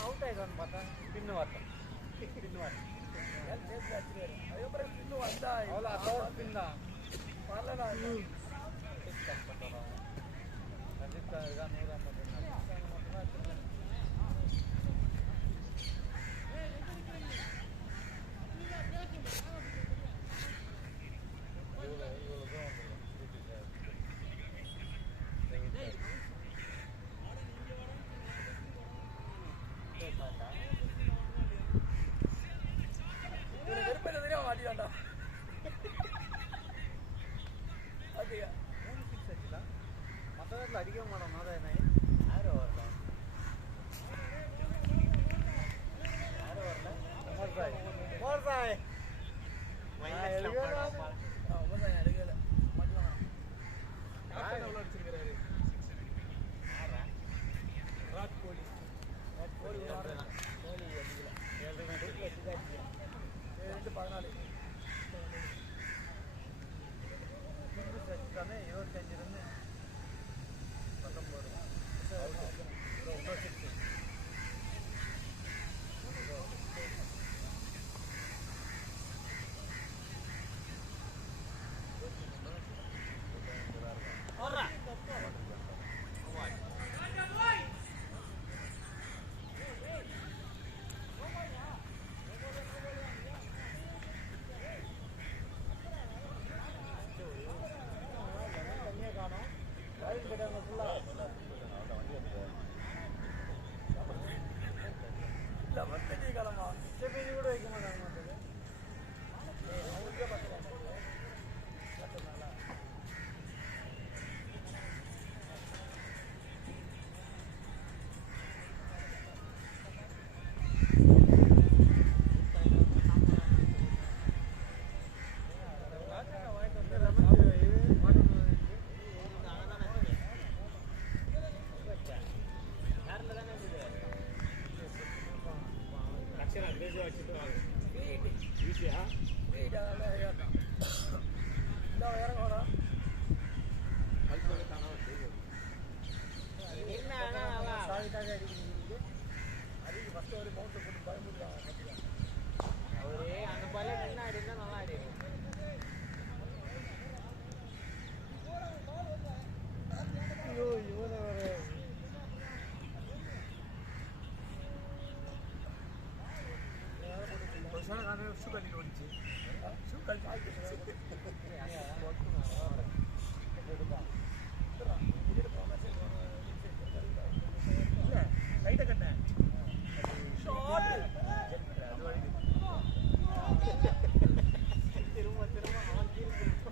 அவுட் ஆயிடுவான்னு பார்த்தா பின்னு வாட்டம் அதுக்கப்புறம் இன்னும் வந்தா அவ்வளோ அத்தோட பின் தான் வரலடா. ரஞ்சித் தான் 150 மாட்டிட்டான்டா. மற்ற நேரத்தில் அடிக்க மாட்டோம். கோழி ஒரு வாரம் கோழி 8 கிலோ 8 தான் 2 14 வச்சுட்டாமே 25 இருந்து 19 தண்ணியாக காணும் வயல் போயிட்டாங்க ஃபுல்லாக இல்லை வத்தஞ்சி காலமா செப்பேஜி கூட வைக்க மாட்டாங்க மாட்டேங்குது அவங்களுக்கே பார்த்துக்கலாம் அதுக்கு ஃபஸ்ட்டு ஒரு மவுண்ட்டை போட்டு பயமுறுத்தாங்க அவரே அந்த பல்ல நின்று ஆடி இருந்தால் நல்லா ஆடி ஐயோ இவனை ஒரு ஒரு சில காரணம் ஷூ கட்டிட்டு ஓடிச்சு ஷூ கட்டி இல்லை லைட்டை கட்டினேன் ஷார்ட் அது வழி திரும்ப திரும்ப அவன் கீழே திரும்ப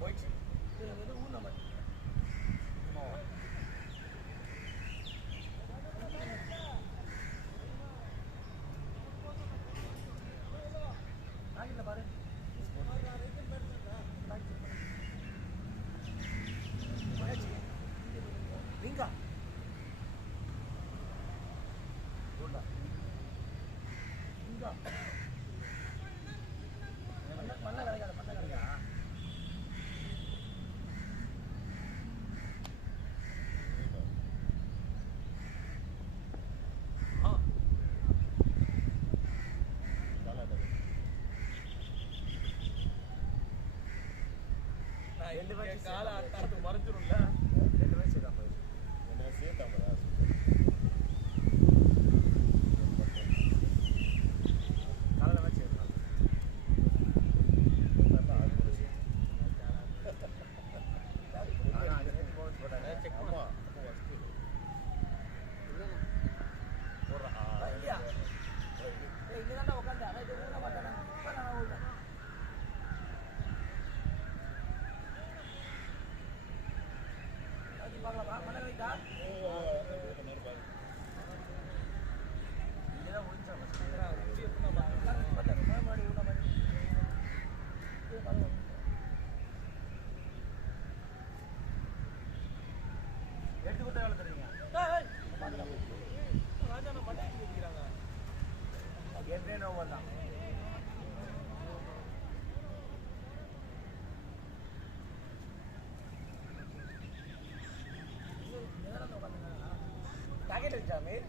போயிடுச்சு இது ஊர் நம்ம நாக்கிட்ட பாரு ரிங்கா ரிங்கா மண்ண கிடைக்காது மண்ண கிடைக்கா நான் 2 மேட்ச் கால ஆட்டத்துக்கு மறைஞ்சிரும்ல 2 மேட்ச் தான் போய் காலைல மேட்ச் செக் பண்ணுவா இல்லையா இங்கே தான் உட்காந்து ஆனால் இது ஊன மாட்டேன் நான் விட்டேன் பார்க்கலாம் மண்ண வைத்தா இதெல்லாம் முடிஞ்சா முன்னாடி ஊன மாதிரி எடுத்து கொடுத்தா எவ்வளோ தருவீங்க ராஜா நான் பண்ணி வச்சுக்கிறாங்க ஏற்கனவே நோம்பு தான் டார்கெட் இருந்துச்சா மீர்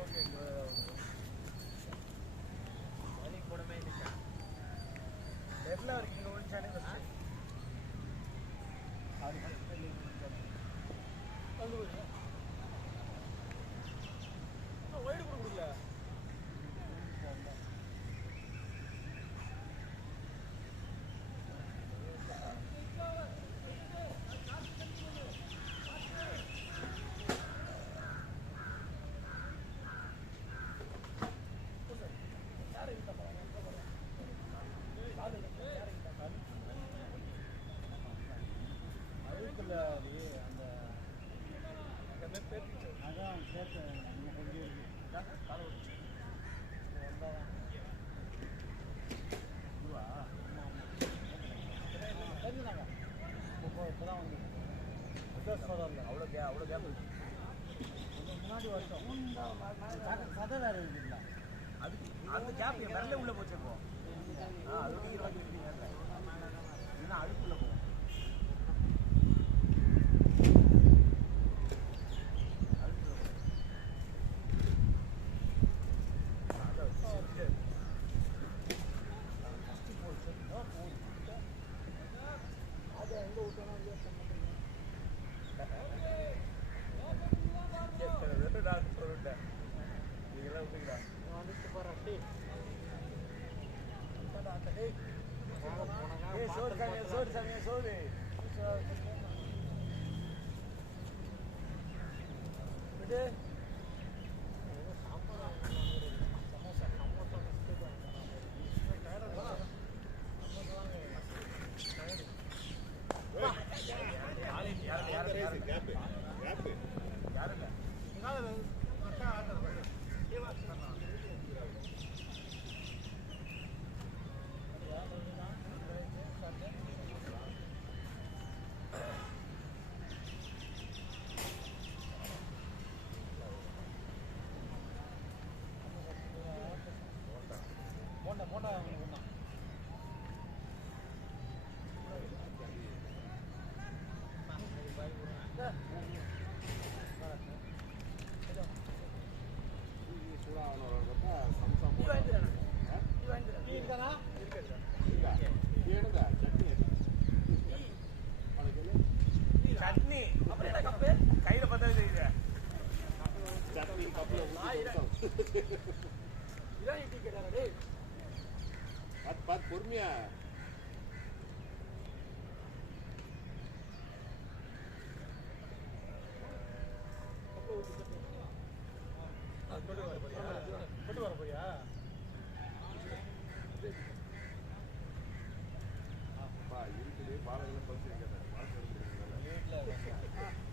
ஓகே வலி கூடமே இருந்துச்சா எவ்வளோ வரைக்கும் இங்கே முடிச்சானே ஃபஸ்ட்டு அது ஃபஸ்ட்டு வந்து அதான் சேர்த்து நம்ம கொஞ்சம் இருக்கு இதுவா தெரிஞ்சுனாங்க இப்போதான் வந்து அவ்வளோ கேப் இருக்கு. கொஞ்சம் முன்னாடி வருஷம் கதை வேற இருக்குங்களா அதுக்கு அந்த கேப் விரல உள்ள போச்சு இப்போ. அது நீங்க வாங்கி விட்டீங்க இல்லைன்னா அடுப்புள்ள போகும். சோறு விடு. போண்டா அவனுக்கு ஒன்றா சட்னி அப்புறம் என்ன கப்பு கையில பத்தாது தெரியுது. சட்னி கப்பில் இதான் டீ கேட்டாரா டேய்? பார்த்து பொறுமையா போட்டு வர போறியா இருக்குது பாலையில் பறிச்சு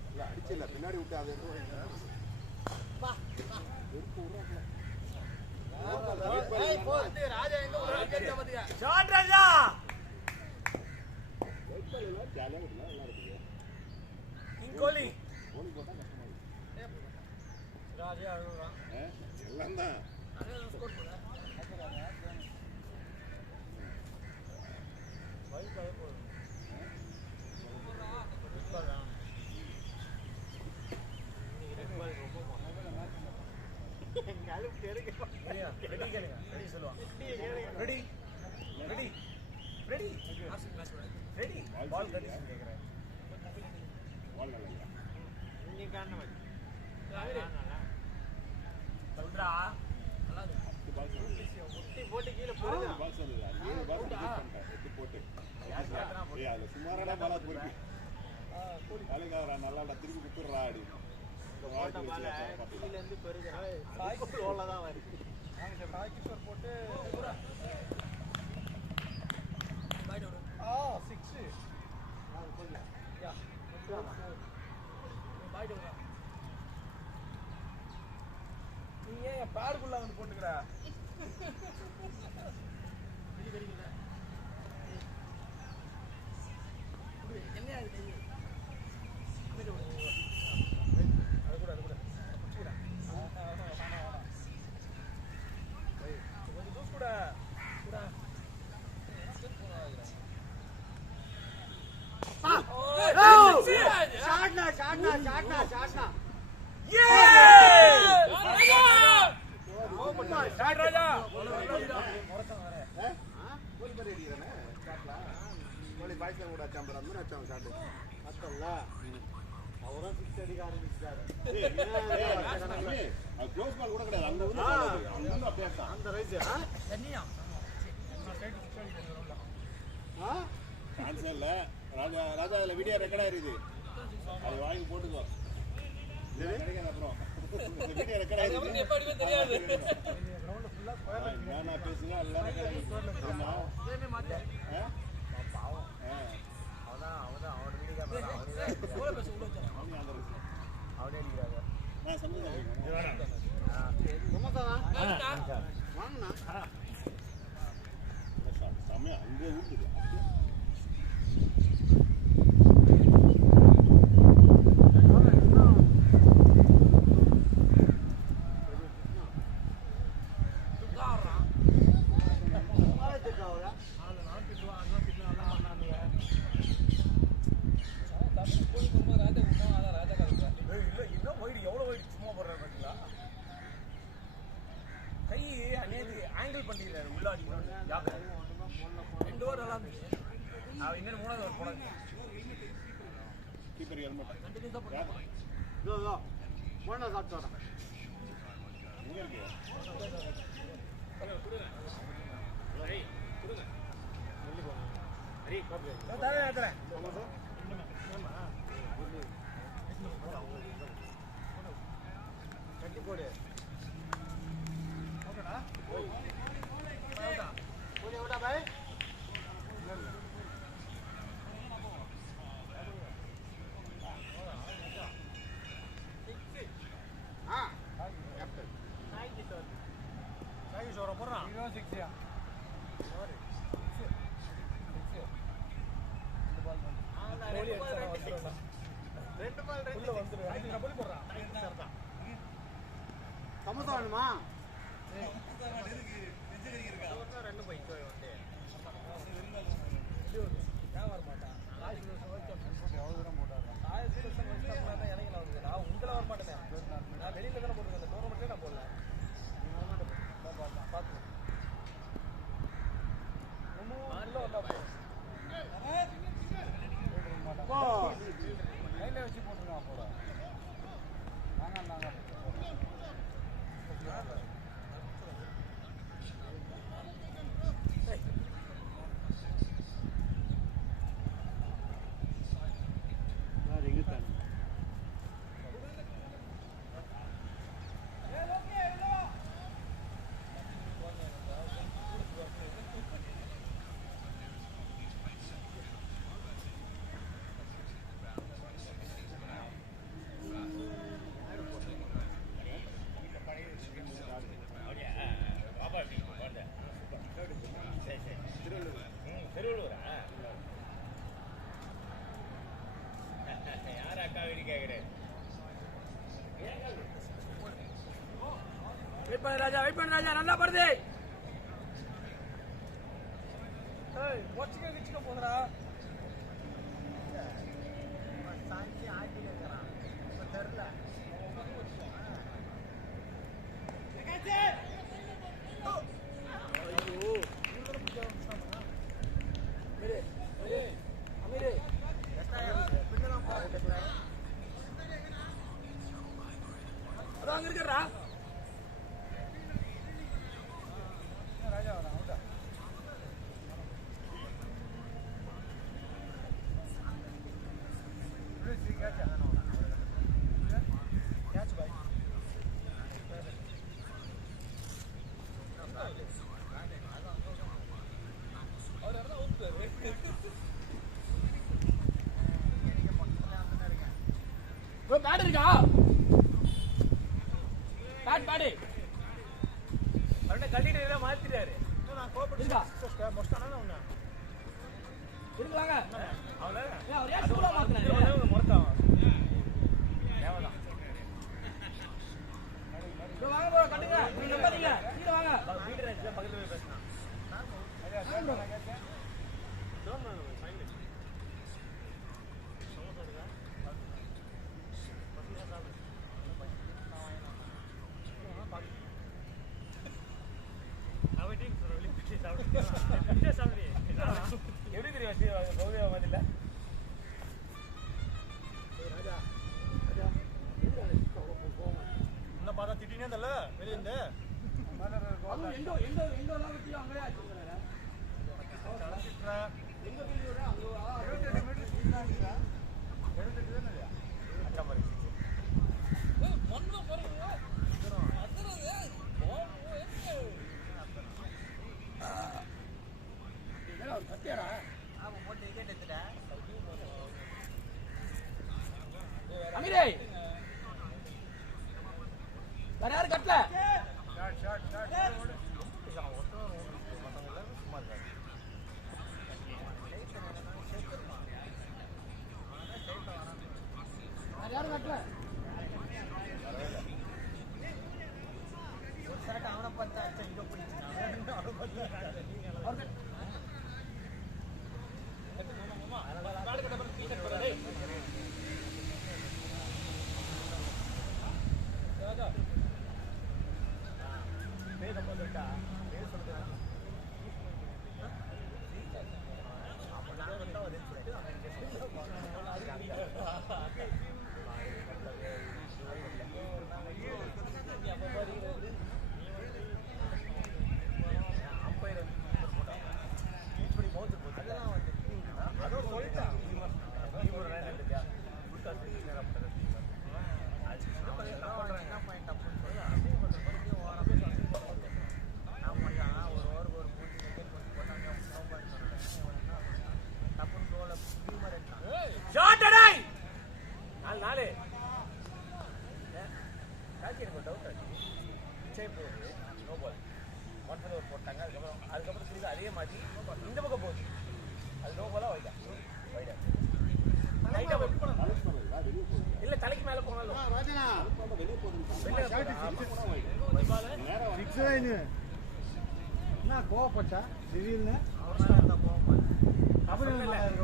இல்லை அடிச்சில்ல பின்னாடி விட்டு அது ராஜா எங்க ஷாட் ராஜா ஜாலியாக இருக்குல்ல நல்லா இருக்குது கிங் கோலி கோலி போட்டால் கஷ்டமாக ராஜா அழுகுறான் எல்லாம் தான் சுமாரான பாலா போயிருக்கு நல்லா திருப்பி குத்துடுறா அப்படி போட்டு நீ ஏன் பேருக்குள்ள வந்து போட்டுக்கிற என்ன ராஜா அதுல வீடியோ ரெக்கார்டா இருக்குது அது வாங்கி போட்டுக்கோ அப்புறம் வீடியோ ரெக்கார்டா இருக்குது நான் பேசுங்க அவன் அவனோட வீடியோ அவனே ஆங்கிள் பண்ணிடுறாரு உள்ள அடிக்கணும். 2 ஓவர் நல்லா இருந்துச்சு. இன்னும் 3வது ஓவர் போடாது. கீப்பர் ஹெல்மெட் கண்டினியூஸா போடுறாங்க. இதோ போனா சாப்பிட்டு வரேன். எங்க இருக்கு கட்டி போடு. ஓகேடா போய் விடா பாய். சாய் சோற போடுறான். 6யா சமோசா வேணுமா? எவ்வளோ தூரம் போட்டாரு? நான் உங்களை வர மாட்டேன். நான் வெளியில தானே போட்டுருக்கேன். டோர்னமெண்ட்லேயே நான் போடல. பார்த்து கையில் வச்சு போட்டுருக்கான் போல. நாங்கள் திருவள்ளூரா? யார் அக்கா வீடு கேட்குறேன்? வெயிட் பண்ணு ராஜா, வெயிட் பண்ணு ராஜா, நல்லா படுது. ஏய் ஒச்சிக்க கிச்சிக்க போறா. சாஞ்சி ஆட்டி கேட்கறான். இப்போ தெரியல. அங்க இருக்கறா. ராஜா வரான். அவுட்டா கேட்ச் பாய். அவர் அதான் ஊத்துறாரு. ஓ பேட் இருக்கா? பேட் அவனை கட்டிட்டு எல்லாம் மாத்திட்டாரு. நான் கோபப்பட்டு இருக்கா? மொஸ்டானா உன்ன இருக்குவாங்க. அவள ஏன் அவர் ஏன் சூலா மாத்துறாரு? இவங்க மொரட்டான். தேவதான். இதோ வாங்க bro, கட்டுங்க. நீங்க நம்பாதீங்க. கீழ வாங்க. வீடு ரேஞ்ச்ல பக்கத்துல போய் பேசலாம். எப்படி தெரியும் கௌரவ மாதிரில இன்னும் பார்த்தா திட்டினே தல்ல வெளியே இருந்து அதுவும் எண்டோ எல்லாம் வச்சு அங்கேயே ஆச்சுங்கிறாரு. எங்க வீடு அங்க 78 மீட்டர் ஸ்பீட் தான் இருக்கா? 78 தானே இல்லையா? மண்ணு பாருங்க. அதுறது ஓ கத்தியாரா? ஆமா போட்டு விக்கெட் எடுத்துடா. அமீரே வேற யாரும் கட்டல. ஷாட் ஒருத்தர் மத்தவங்க எல்லாரும் சும்மா இருக்காங்க. யாரும் கட்டல ஒரு ஷாட் அவனை பார்த்தா அச்சா இங்க போயிடுச்சு அவனை பார்த்தா அதே மாதிரி இந்த பக்கம் போகுது அது நோ பாலா வைடா இல்ல தலைக்கு மேல போனாலும் என்ன கோவப்பட்டா திடீர்னு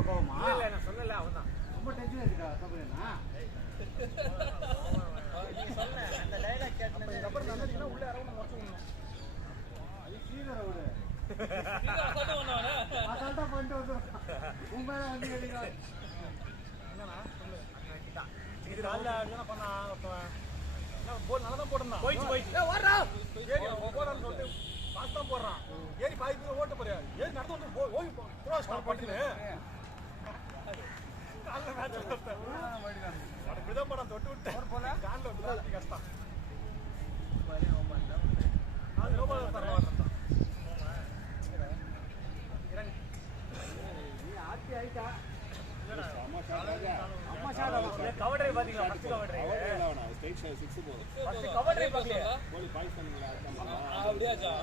கோவமா இல்ல நான் சொல்லல அவன்தான் ரொம்ப டென்ஷன் ஆச்சுடா கபடினா நீ சொன்ன அந்த டைலாக் கேட்டேன் ரப்பர் நல்லதுன்னா உள்ள அரவுண்ட் மொத்தம் அது சீக்கிரம் விடு அசால்ட்டா பண்ணிட்டு வந்துடும் உண்மையில வந்து கேட்டீங்களா என்னன்னா சொல்லு இது நல்ல என்ன பண்ணா போல் நல்லா தான் போடுறான் போயிடுச்சு ஓடுறா ஏறி போறான்னு சொல்லிட்டு பாஸ் தான் போடுறான் ஏறி பாதி தூரம் ஓட்ட போறியா ஏறி நடந்து வந்து ஓய் த்ரோ ஸ்டார்ட் பண்ணிட்டு கால்ல மேட்ச் அப்படிதான் போறான் தொட்டு விட்டு போல கால்ல வந்து கஷ்டம் அது ரொம்ப பரவாயில்லை நீ ஆட்டி ஆயிட்டா அம்மா கவர் டிரைவ் பாத்தீங்களா first cover drive first cover drive பாக்கலையா அப்படியாச்சா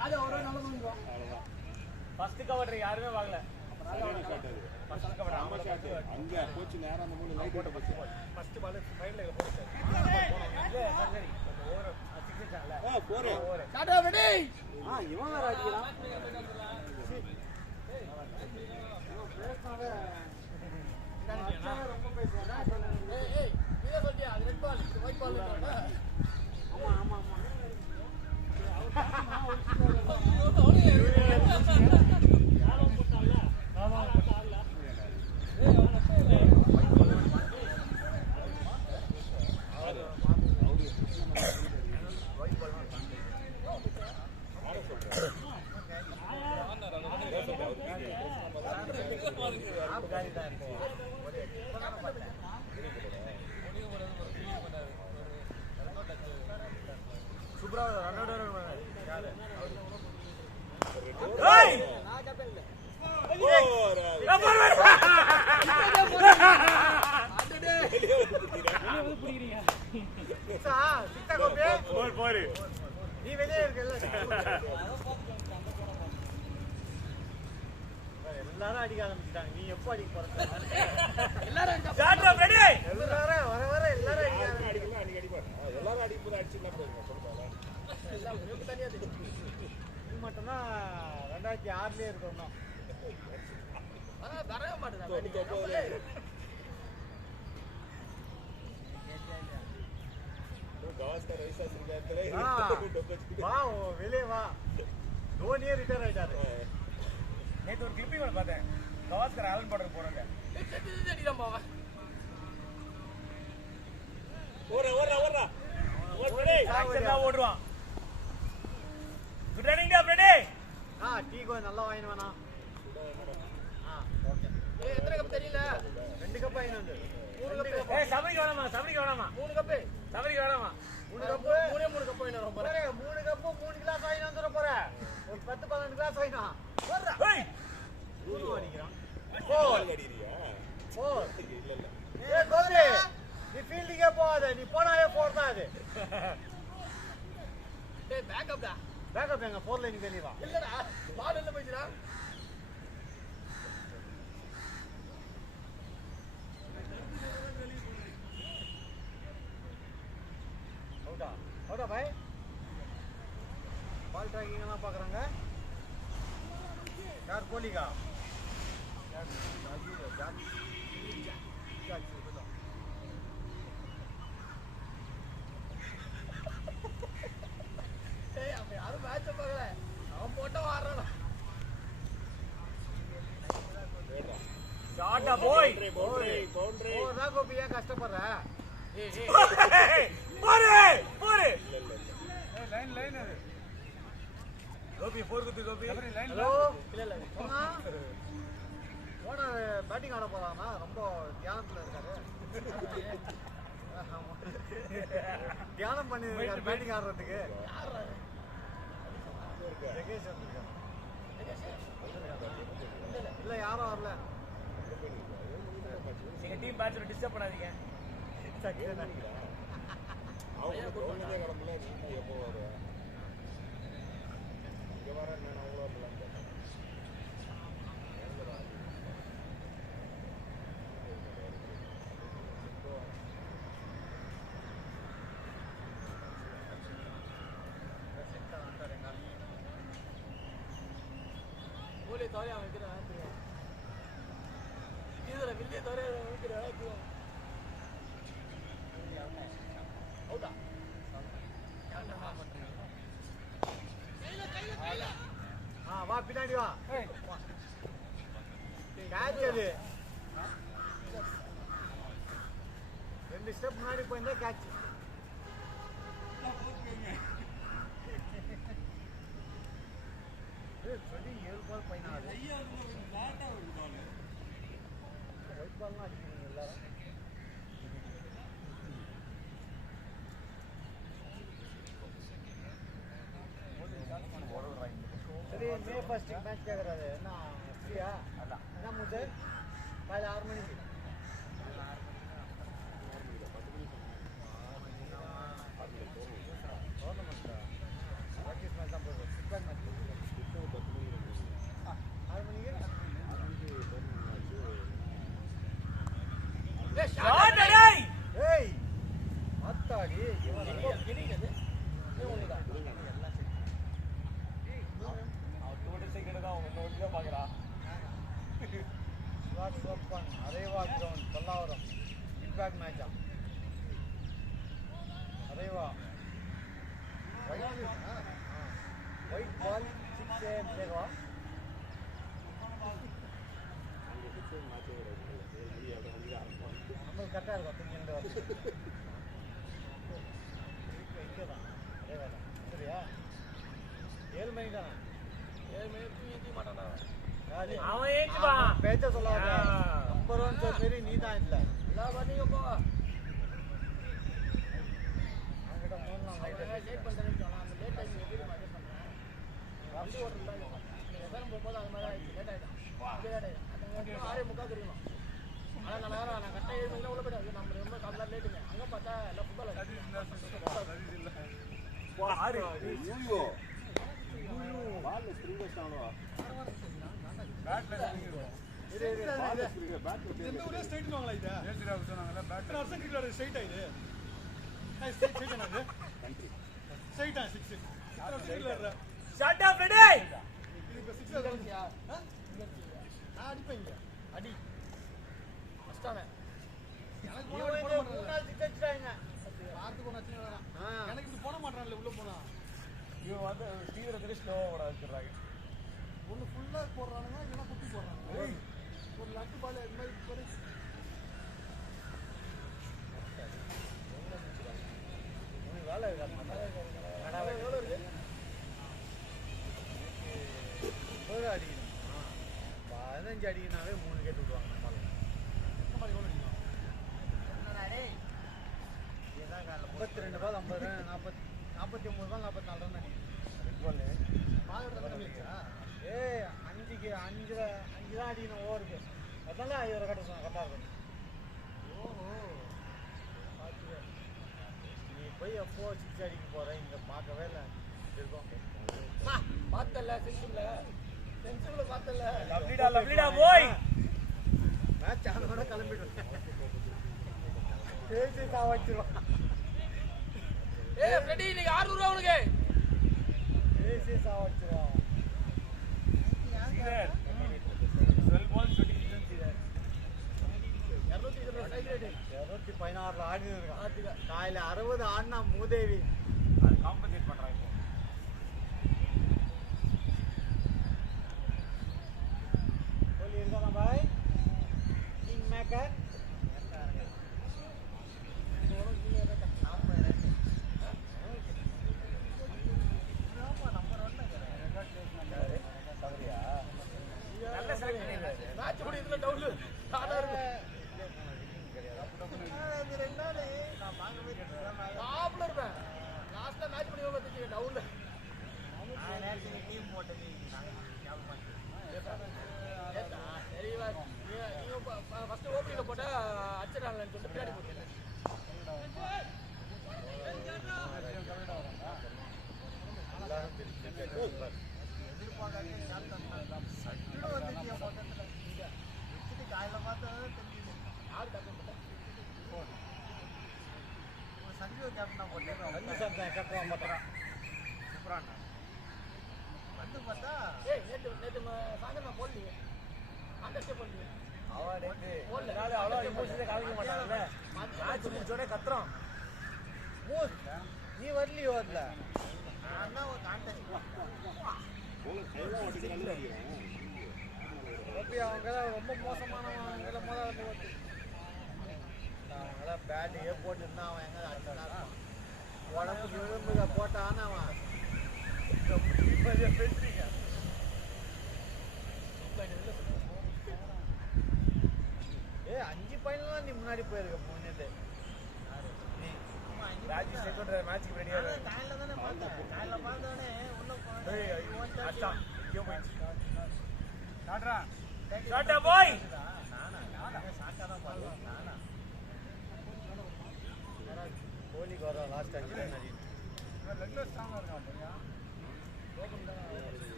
ராஜா ஒரு நல்ல பண்ணுவோம் ஃபர்ஸ்ட் கவர் டிரைவ் யாருமே வாங்கல ஃபர்ஸ்ட் கவர் அங்க போச்சு நேரம் அந்த மூணு லைட் போட்டு போச்சு ஃபர்ஸ்ட் பால் ஃபைனல் லைல போடுச்சு இல்ல சரி ஓவர் 6 இல்ல போறேன் டாடா ரெடி இவன் வேற அடிக்கிறான் பேசினாவே ரொம்ப பேசுவாங்க ஏய் நீயே சொல்லியா அது ரெட் பால் இது ஒயிட் பால் ஆமா ஆமா ஆமா சூப்பரா ரன் யாரு ஏய் நான் கேப்டன் இல்ல நீ வெளியே இருக்கல எல்லாரும் அடிக்க ஆரம்பிச்சிட்டாங்க நீ எப்போ அடிக்க போற எல்லாரும் டாடா ரெடி எல்லாரும் வர வர எல்லாரும் அடிக்க அடிக்கலாம் அன்னைக்கு அடிப்பாங்க எல்லாரும் அடிப்போது அடிச்சுலாம் போயிருங்க சொல்லுவாங்க எல்லாம் உங்களுக்கு தனியா தெரியும் இது மட்டும்தான் 2006லயே இருக்கணும் ஆனா வரவே மாட்டேதா கவாஸ்கர் வயசா சிங்காரத்துல வா வெளியே வா தோனியே ரிட்டையர் ஆயிட்டாரு நேத்து ஒரு கிளிப்பிங் ஒன்று பார்த்தேன் கவாஸ்கர் ஆலன் பார்டர் போறாங்க அடிதான் போவன் ஓடுவான் குட் ரன்னிங் டா ரெடி டீ கொஞ்சம் நல்லா வாங்கினு வேணா ஓகே ஏய் எத்தனை கப் தெரியல 2 கப் வாங்கினு வந்து 3 கப் ஏய் சபரிக்கு வேணாமா 3 கப் சபரிக்கு வேணாமா 3 கப் 3 கப் வாங்கின ரொம்ப 3 கப் 3 கிளாஸ் வாங்கினு வந்துற போற ஒரு 10 12 கிளாஸ் வாங்கினா வர்றா ஏய் ஊரு அடிக்கிறான் அடிக்கிறியா ஓ இல்ல இல்ல ஏய் கோலி நீ ஃபீல்டிங்கே போகாத நீ போனாவே போர் தான் அது டேய் பேக்கப் டா பேக்கப் எங்க 4 லைன் வெளிய வா இல்லடா பால் இல்ல போயிடுடா பாய் பால் ட்ராக்கிங் எல்லாம் பார்க்குறாங்க யார் கோலிகா யாரும் மேட்ச பார்க்கல அவன் போட்ட வாடுறான் ஷாட்டா போய் தான் கோபி ஏன் கஷ்டப்படுற போரு போரு லைன் அது கோபி போர் குத்து கோபி லைன் ஹலோ இல்ல ஓனர் பேட்டிங் ஆட போறானா ரொம்ப தியானத்துல இருக்காரு தியானம் பண்ணி இருக்காரு பேட்டிங் ஆடுறதுக்கு ஜெகேஷ் வந்திருக்காரு இல்ல யாரும் வரல எங்க டீம் பேட்ச்ல டிஸ்டர்ப் பண்ணாதீங்க அவங்க கவர்மெண்டே கிளம்பல நீ எப்போ வர இங்க வர நான் அவ்வளோ வரலான்னு கேட்டேன் கோலி தவறி அவன் வைக்கிறான் இதுல வில்லிய தவறி வைக்கிறான் அவுட்டா வா பின்னாடி வா கேட்ச் அது 2 ஸ்டெப் முன்னாடி போயிருந்தா கேட்ச் சொல்லி 7 பால் பையனா ஒயிட் பால்லாம் அடிக்கிறீங்க எல்லாரும் சரி மே ஃபர்ஸ்ட் மேட்ச் கேட்குறாரு என்ன ஃப்ரீயா என்ன முது காலையில் 6 மணிக்கு டோர்னமெண்ட்டா ப்ராக்டிஸ் மேட்ச் தான் போகுது ஃபுட்பால் மேட்ச் 6 மணிக்கு ஷாட் டேய் ஏய் அத்தாடி இவன் கிடைக்குது அரைவா கிரவுண்ட் பல்லாவரம் இம்பாக்ட் மேட்சா அரைவா ஒயிட் பால் 6 AM சேகவா நம்ம கரெக்டாக இருக்கும் தூங்கிட்டு வரும் இங்கே தான் அரைவா தான் சரியா 7 மணிக்கு தானே 7 மணிக்கு தூங்கி மாட்டான்டா அவன் ஏஞ்சுவான் பேச்ச சொல்லாத நம்பர் 1 சொல்றீ நீ தான் இல்ல எல்லா பண்ணீங்க போ அவங்கிட்ட ஃபோன் நான் லேட் பண்ணுறேன்னு சொன்னான் அந்த லேட் டைம் எப்படி அட்ஜஸ்ட் பண்ணுறேன் வண்டி ஓட்டுறதுல நீங்கள் எதாவது போகும்போது அது மாதிரி ஆயிடுச்சு லேட் ஆகிடும் லேட் ஆகிடும் அந்த 6:45 தெரியும் ஆனால் நான் கரெக்டாக 7 மணிக்கு உள்ள போய்ட்டு நம்ம ரொம்ப காலையில் லேட்டுங்க அங்கே பார்த்தா எல்லாம் ஃபுட்பால் ஐயோ பால் ஸ்ப்ரிங் வச்சானோ பேட்ல இருக்கு இது பால் ஸ்ப்ரிங் பேட் எந்த ஊரே ஸ்ட்ரைட் வாங்கலாம் இது ஏசிரா சொன்னாங்கல பேட்ல அர்சன் கிரிக்கெட் ஸ்ட்ரைட் ஆயிடு ஸ்ட்ரைட் ஸ்ட்ரைட் என்னது ஸ்ட்ரைட் ஆ 6 கிரிக்கெட் ஷாட் ஆஃப் டேய் இது இப்ப 6 நான் அடிப்பேன் இங்க அடி ஃபஸ்ட்டானே எனக்கு நீ போன வந்து 3 நாள் திக்கச்சிட்டாங்க வாரத்துக்கு ஒன்று வச்சுக்கிறான் எனக்கு இப்படி போட மாட்டான்ல உள்ள போனா இவன் வந்து தீவிரத்துல ஸ்லோவோட வச்சிடுறாங்க ஒன்று ஃபுல்லாக போடுறானுங்க இல்லைன்னா குட்டி போடுறாங்க ஒரு லட்டு பால் அது மாதிரி போடு உனக்கு வேலை இருக்காது எவ்வளோ இருக்கு ஒரு அடிக்கணும் 15 அடிக்கினாவே 3 கேட்டு விடுவாங்க இந்த மாதிரி எவ்வளோ அடிக்கும் இதுதான் காலைல 52 பால் 50 ரன் 49 பால் 44 ரன் அடிக்கணும் பால் கம்மி இருக்கா ஏய் 5 தான் அடிக்கணும் ஓவருக்கு அதெல்லாம் இவரை கட்ட சொன்ன கரெக்டாக இருக்கும் ஓஹோ பார்த்துக்க நீ போய் எப்போ 6 அடிக்க போகிற இங்கே பார்க்கவே இல்லை இருக்கும் பார்த்தல சென்சிபிள் பார்த்தல லவ்லிடா போய் மேட்ச் ஆனோட கிளம்பிடுவேன் பேசி தான் வச்சிருவான் ஏய் ஃப்ரெடி நீங்க 600 ரூபாய் உனக்கு AC சாவச்சிரோம் Sir, 12 balls, 20 runs here. 216 ஆடி இருக்கான் காலையில 60 ஆடினா மூதேவி அது காம்பன்சேட் பண்றாங்க இப்போ. கோலி இருக்கானா பாய் கிங் மேக்கர் நல்ல select பண்ணிருக்காரு. மேட்ச் கூட இதுல டவுன் ஆனா இருக்கு டாப்ல இருப்பேன் லாஸ்ட்ல மேட்ச் பண்ணி வந்துச்சு டவுன்ல டீம் போட்டது ஏத்தா சரிவா நீங்க ஃபர்ஸ்ட் ஓபனிங்ல போட்டா அடிச்சிடலாம்னு சொல்லிட்டு பின்னாடி போட்டீங்க ஏய் நேத்து சாயந்தரம் நான் போடலையே கான்டெஸ்டே போடலையே அவ்வளோ இமோஷனே காமிக்க மாட்டாங்கல்ல. மேட்ச் முடிச்சோடனே கத்துறோம். நீ வரலையோ அதுல அவங்க ரொம்ப மோசமானவங்க முதல்ல அவங்களாம் பேட்டையே போட்டுருந்தா அவன் எங்க அடிச்சா உடம்புக்கு விழும்புக போட்டான்னு அவன் ஏ 5 பையன்லாம் நீ முன்னாடி போயிருக்க முன்னே ராஜி செகண்ட் மேட்ச்க்கு ரெடியா இருக்கு. அச்சா ஐயோ போயிடுச்சு. ஷாட்டா பாய். கோலிக்கு வர லாஸ்ட் 5 ரன் அடி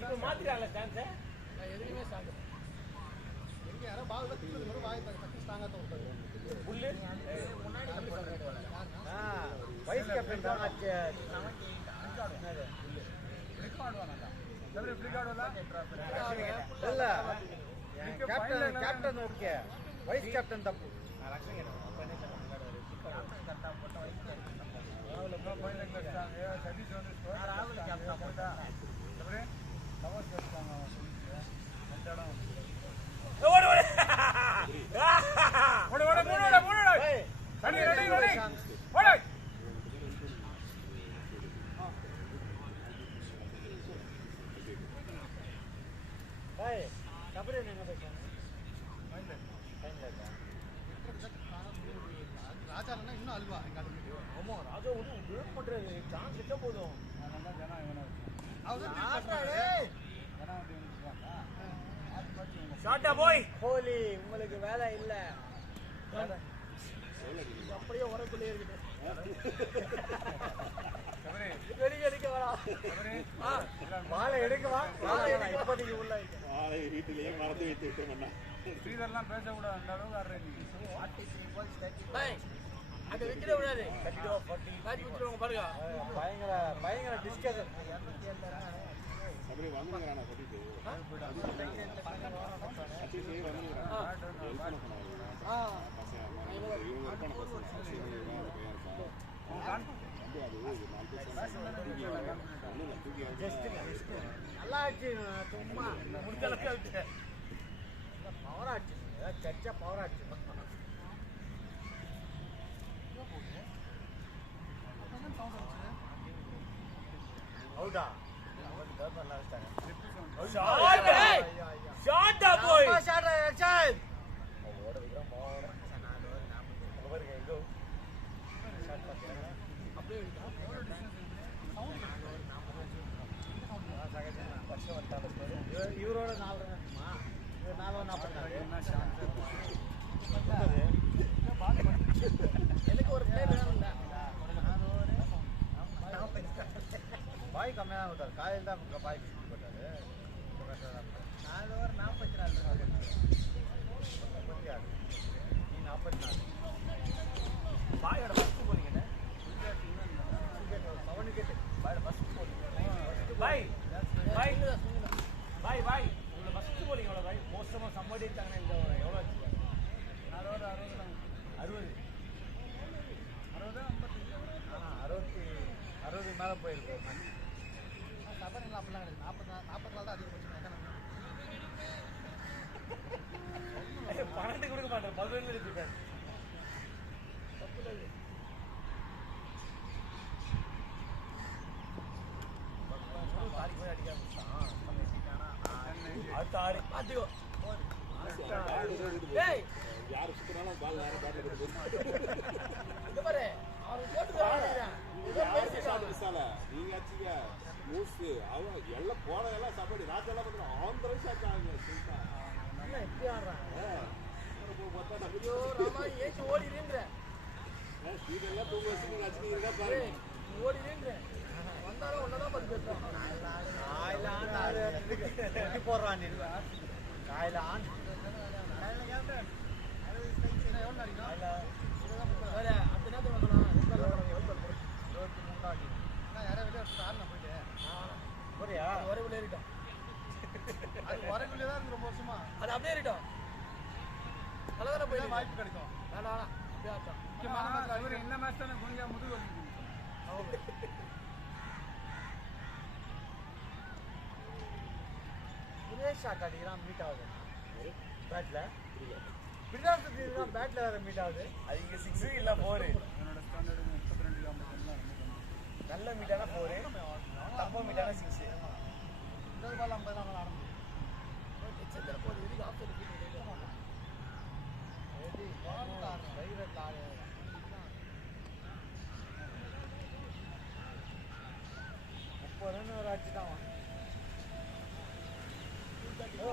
இப்போ மாத்திரால சான்ஸ். நான் எதுலயுமே சாங்க புல்லு வைஸ் கேப்டன் தான் ஆச்சு இல்ல கேப்டன் ஓகே வைஸ் கேப்டன் தப்பு ஓடு ஓடு ஓடு ஓடு மூணு மூணு ரெடி ரெடி ரெடி ஓடு. ஏய் கபடி என்ன பேசுறாங்க ராஜாலன்னா இன்னும் அல்வா எங்க ஆமா ராஜா வந்து விழும் பண்றாரு சான்ஸ் கிட்ட போதும் ஷாட்டா பாய். கோலி உங்களுக்கு வேலை இல்ல அப்படியே உரக்குள்ளே இருக்குது வெளியே எடுக்க வேணா வாழை எடுக்கவா வாழை இப்போதைக்கு உள்ள வீட்டிலேயே மறந்து வைத்து விட்டோம்னா ஸ்ரீதர்லாம் பேசக்கூடாது அந்த அளவுக்கு ஆடுறேன். அங்க விக்கிட விடாது மேட்ச் விட்டுருவாங்க பாருங்க பயங்கர பயங்கர டிஸ்கஷன் அப்படியே வந்துங்கிறானா சொல்லிட்டு நல்லா ஆச்சு சும்மா முடிஞ்சளவுக்கு பவர் ஆச்சு சர்ச்சா பவர் ஆச்சு அவுட்டா ஷாட்டா பாய். ஷாட் ஆக்சன் இவரோட 4 ரன்மா இவர் 4 எனக்கு ஒரு பிளேயர் வேணும்ல பாய் கம்மியாக கொடுத்தாரு காலையில் தான் பாய் போட்டாரு 4 ஓவர் 44 46 நீ 44 பாயோட ஃபர்ஸ்ட் போறீங்க மேலே போயிருக்கோம். சபரிமலை அப்படிலாம் கிடையாது. 40 நாள் தான் அதிகபட்சம் எக்கானமி. 12 கொடுக்க மாட்டேன் 11 இருக்காரு அடுத்த ஆறு பாத்துக்கோ டேய் யாரு சுத்தினாலும் பால் வேற பேட்ல போட்டு இங்க பாரு அவன் போட்டு ஆடுறான் விசால நீங்க ஆச்சுங்க மூசு அவன் எல்லாம் போன எல்லாம் சாப்பாடு ராஜா எல்லாம் வந்து ஆந்திர சாப்பிட்டாங்க என்ன இப்படி ஆடுறான் பார்த்தா ஐயோ ராமா ஏச்சு ஓடிடுன்ற இதெல்லாம் தூங்க வச்சு நீங்க அச்சுனீங்க பாருங்க நீ ஓடிடுன்ற வந்தாலும் ஒன்னதான் பார்த்து பேசுறான் காயில ஆண்டு வெட்டி போடுறான் நீ. காயில ஆண்டு வேற அடுத்த நேரத்தில் வந்தோம் 23 ஆடி. நான் யாரையா வெளியே ஆடினா போயிட்டு போறியா? வரக்குள்ள ஏறிட்டோம் அது வரக்குள்ளே தான் இருக்கு ரொம்ப வருஷமா. அது அப்படியே ஏறிட்டோம் நல்லா தானே போயிடும் வாய்ப்பு கிடைக்கும். வேணாம் அப்படியே ஆட்டம் முக்கியமான மேட்ச் இவரு இந்த மேட்ச் தானே கொஞ்சம் முதுகு வலிக்குது. சுரேஷ் ஷாட் அடிக்கிறான் மீட் ஆகுது பேட்ல. பின்னாடி பேட்ல வேற மீட் ஆகுது. அது இங்க 6 இல்ல 4 என்னோட ஸ்டாண்டர்டு 32 கிலோமீட்டர் நல்ல மீட்டான 4 தப்பா மீட்டான 6 இந்த பால் 50 தான் ஆட முடியும். செஞ்சல போது இதுக்கு ஆப்ஷன் இருக்கு ரெடி டைரக்ட் ஆடு. முப்பது ரன் ஒரு அடிச்சுட்டான் அவன்.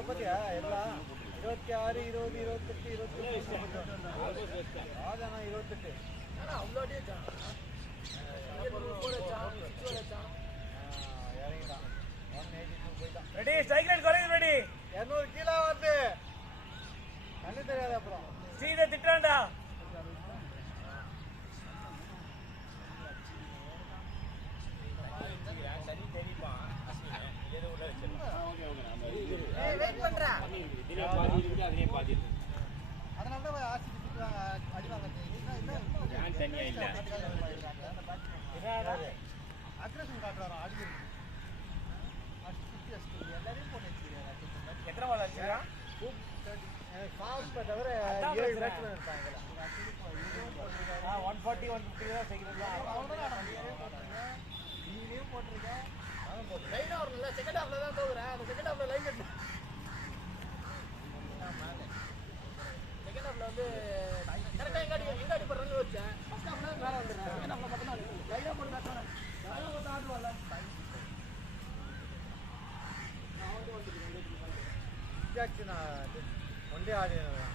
பாத்தியா எல்லாம் 26 20 28 28 ராஜானா 28. ஆனா அவ்வளோ அடியே சான் இறங்கிட்டான் 182 போயிட்டான். ரெடி ஸ்ட்ரைக் ரேட் குறையுது ரெடி 200 கீழே வருது. கண்ணு தெரியாது அப்புறம். ஸ்ரீத திட்டான்டா சரி தெரியுமா ஏதோ உள்ள வச்சிருக்கேன் ஓகே ஓகே நம்ம வெயிட் பண்றா இதுல பாதி இருக்குது அதுலயே பாதி இருக்கு அதனால தான் ஆசிட்டு அடிவாங்க. நான் தனியா இல்ல அக்ரேஷன் காட்டுறாரா அடிக்கிறது. எல்லாரையும் போட்டு வச்சுக்கிறாரு. எத்தனை பால் வச்சிருக்கான் ஃபாஸ்ட் தவிர அதான் 7 பிரச்சனை. பேட்ஸ்மேன் இருப்பாங்க. 140 150 தான் சைக்கிள் நீலையும் போட்டிருக்கேன். நானும் போட்டிருக்கேன். லைன் ஆவறல செகண்ட் ஹாஃப்ல தான் தோகுறேன் அந்த செகண்ட் ஹாஃப்ல லைன் கட்டு செகண்ட் ஹாஃப்ல வந்து கரெக்டா எங்க அடி பண்றேன்னு வச்சேன் ஃபர்ஸ்ட் ஹாஃப்ல மேல வந்துறேன் செகண்ட் ஹாஃப்ல பார்த்தா லைனா போட்டு பேசறேன் லைனா போட்டு ஆடுவால நான் ஒன்றே ஆடினேன்.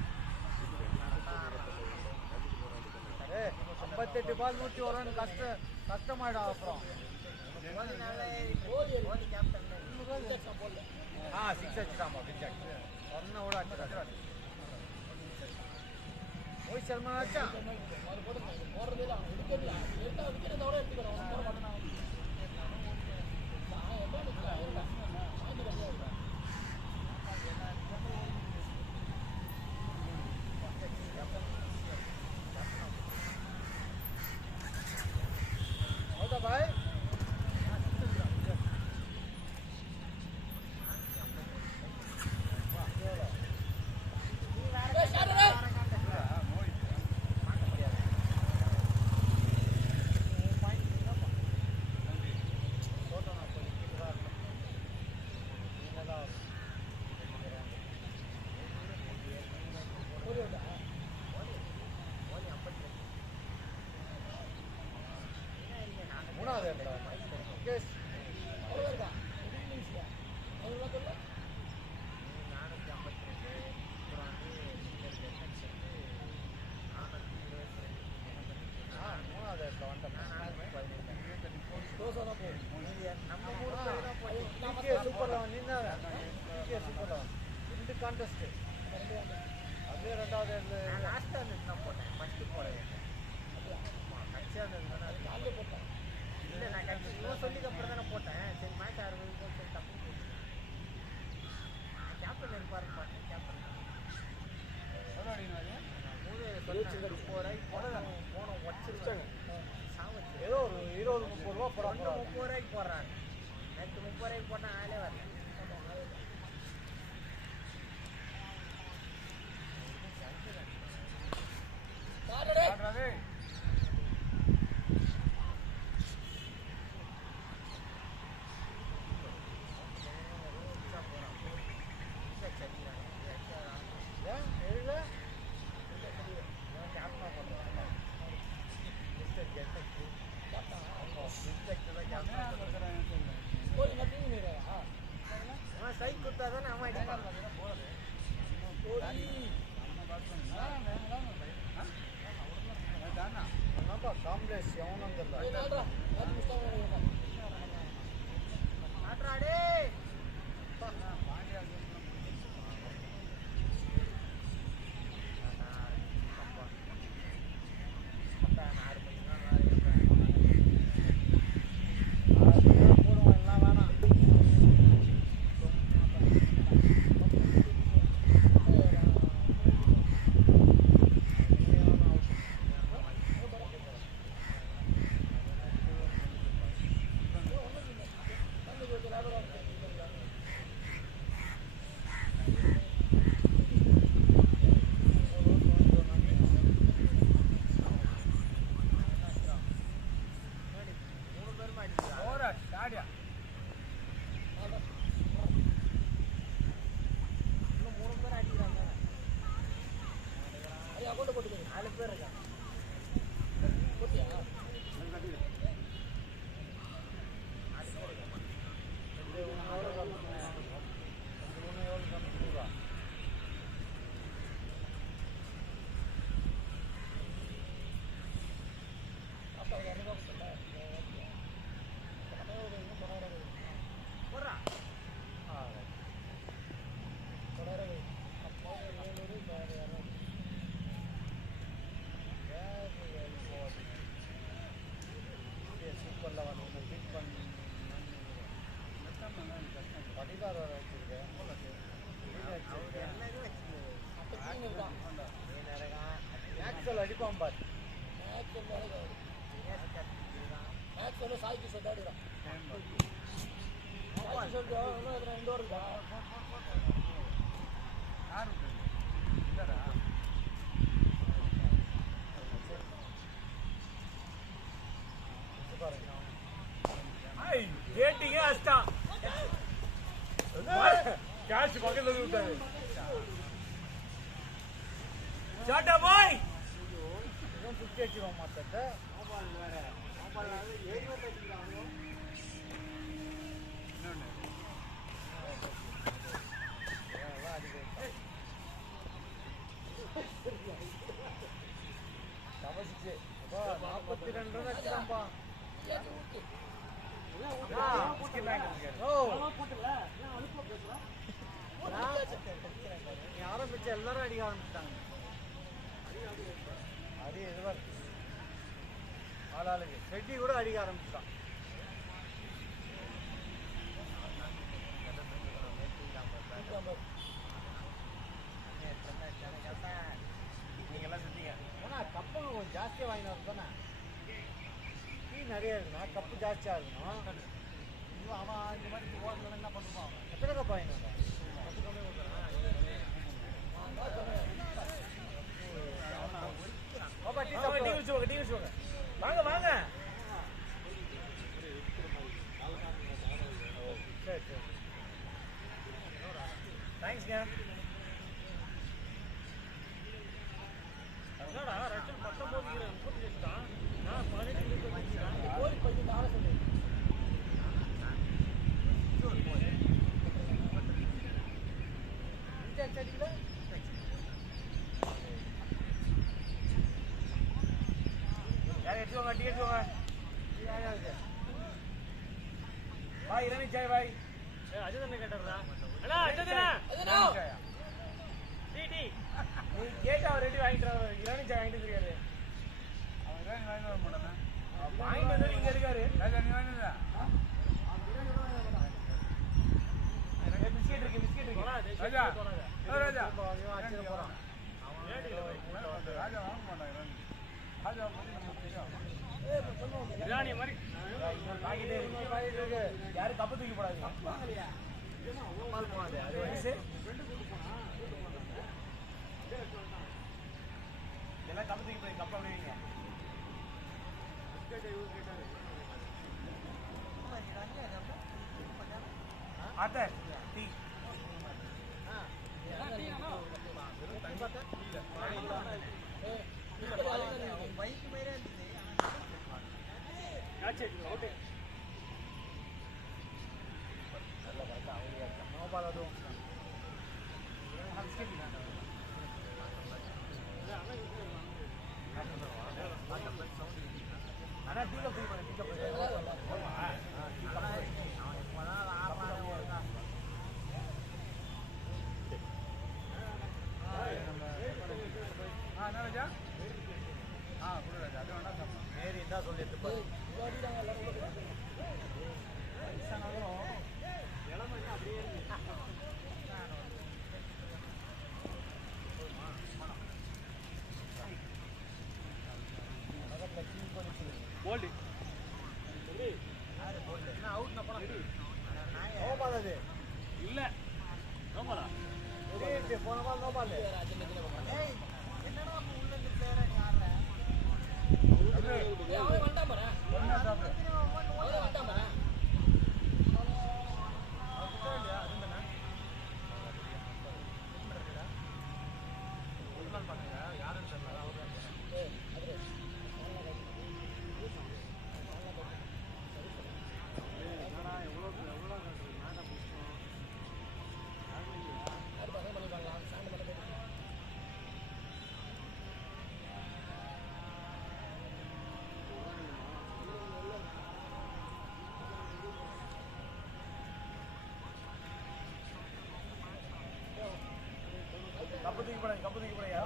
58 பால் 101 ரன் கஷ்டமாயிடும் அப்புறம். 6 அடிச்சுட்டாமா பிச்சாக் ஒன்ன கூட அடிச்சுட்டான். ரோஹித் சர்மா ஆச்சா போடுறதே இல்ல விக்கெட்ல எடுத்தா விக்கெட் தவிர எடுத்துக்கறோம் போட மாட்டேன் होता भाई மூணாவது முகேஷ் அவ்வளவுதான் அவ்வளவு சொல்ல மூணாவது இடத்துல சூப்பர் லெவன் நின்னாங்க. சூப்பர் லெவன் 2 கான்டெஸ்ட் அப்படியே ரெண்டாவது இடத்துல லாஸ்ட்டாக இருந்துச்சு நான் போட்டேன் ஃபஸ்ட்டு போடுறேன் கட்சியாக இருந்தது காலையில போட்டேன் இல்லை நான் கட்சி இவன் சொல்லிக்கு அப்புறம் தானே போட்டேன். சரி மேட்ச் ஆரம்பிக்கும் சரி தப்பு போட்டு கேப்டன் இருப்பாருன்னு பார்த்தேன். கேப்டன் எவ்வளோ அடினாரு? போனோம் வச்சிருக்காங்க ஏதோ ஒரு 20-30 ரூபா போட ஸ்ட்ரைக் கொடுத்தா தானே அவன் அடிப்பான். என்னப்பா காம்ப்ளெக்ஸ் எவனும் தெரியல. அடிப்பான் பாரு. சாய்க்கு சொல்லாடுறான். இண்டோர் இருக்கா கேட்டீங்க அஸ்தா கேஷ் பக்கத்துல விட்டாரு. ஷாட்டா பாய் இவன் 50 அடிச்சுவான் மாத்தட்ட. தவசிச்சு 42 ரன் அடிச்சான்பா. ஆரம்பிச்ச எல்லாரும் அடிக்க ஆரம்பிச்சிட்டாங்க. அது எதுவாக ஆளாளுக்கு செட்டி கூட அடிக்க ஆரம்பிச்சிட்டான். நீங்கெல்லாம் சுத்தீங்க. ஆனால் கப்பங்க கொஞ்சம் ஜாஸ்தியாக வாங்கினா தானே டீ நிறைய இருக்கணும், கப்பு ஜாஸ்தியாக இருக்கணும். அவன் இந்த மாதிரி ஓடலாம் என்ன பண்ணுவான். எத்தனை கப் வாங்கினா 10 கம்மியாக கொடுக்குறான். வாங்க வாங்க. சரி சரி தேங்க்ஸ்ங்க. என்னடா ரச்சன் 19 30 வச்சுட்டான். நான் 12 வச்சுட்டான். கோரி 10 ஆள சொல்லு. அடிக்கல யார் எடுத்துவாங்க டீ எடுத்துவாங்க. பாய் இரணி சாய் பாய். அஜய் தானே கேட்டாரா? அண்ணா அஜய் தானே டீ டீ நீ கேட்டா அவர் ரெடி வாங்கிட்டாரு. இரணி சாய் வாங்கிட்டு இருக்காரு. அவன் இரணி வாங்கிட்டு வர மாட்டானே. வாங்கிட்டு வந்து இங்க இருக்காரு. ராஜா நீ வாங்கிட்டு பிஸ்கெட் இருக்கு பிஸ்கெட் இருக்கு. ராஜா ராஜா ஆச்சரிய போகிறான். ராஜா வாங்க மாட்டான் இரணி. ராஜா பற்றி நமக்கு தெரியும். இராணி மாதிரி யாரும் கப்பு தூக்கி போடாது. எல்லாம் கப்பு தூக்கி போய் கப்பு அப்படிங்க. ஆத்த டீ நோ பால் அதுவும் ஆனா டீக்கப் ஃப்ரீ பண்ணு டீக்கப் என்ன ராஜா கொடு ராஜா அது வேணா சாப்பிடலாம் மேரி இருந்தா சொல்லி எடுத்து பாரு போல்டு என்ன அவுட்னா போனா நோ பால் அது இல்ல நோபாலா போன பால் நோ பால் ஏய் என்னடா உள்ள இருந்து பிளேயரா நீ ஆடுற அவன் வந்தான் பாரு ஒண்ணா சாப்பிடு அவன் வந்தான் பாரு கப்பு தூக்கி போடையா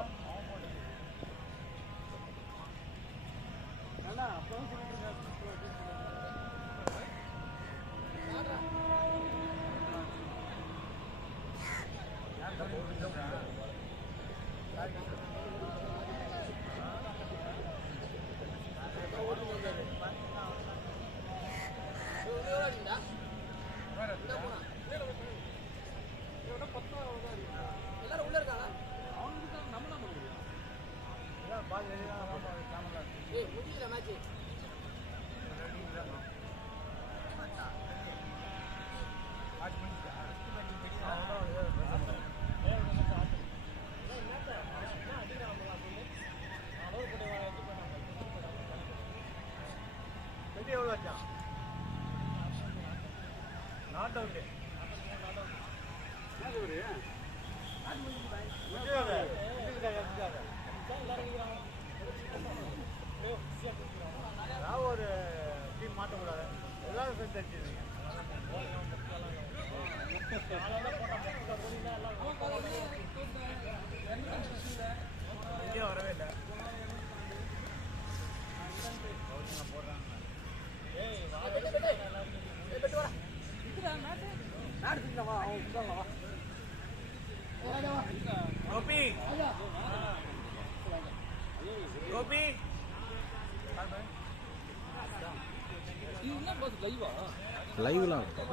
எல்லாரும் உள்ள இருக்காங்க பால் வெளியே ஏய் முடியல மேட்ச் வெட்டி எவ்வளோ வச்சான் நாட் அவுட்டு ஏதாவது ஒரு டீம் மாற்றக்கூடாது எல்லாரும் சேர்ந்து அடிச்சிருக்கீங்க இங்கே வரவே இல்லை கோபி கோபி இது என்ன பாஸ் லைவா லைவ்லாம்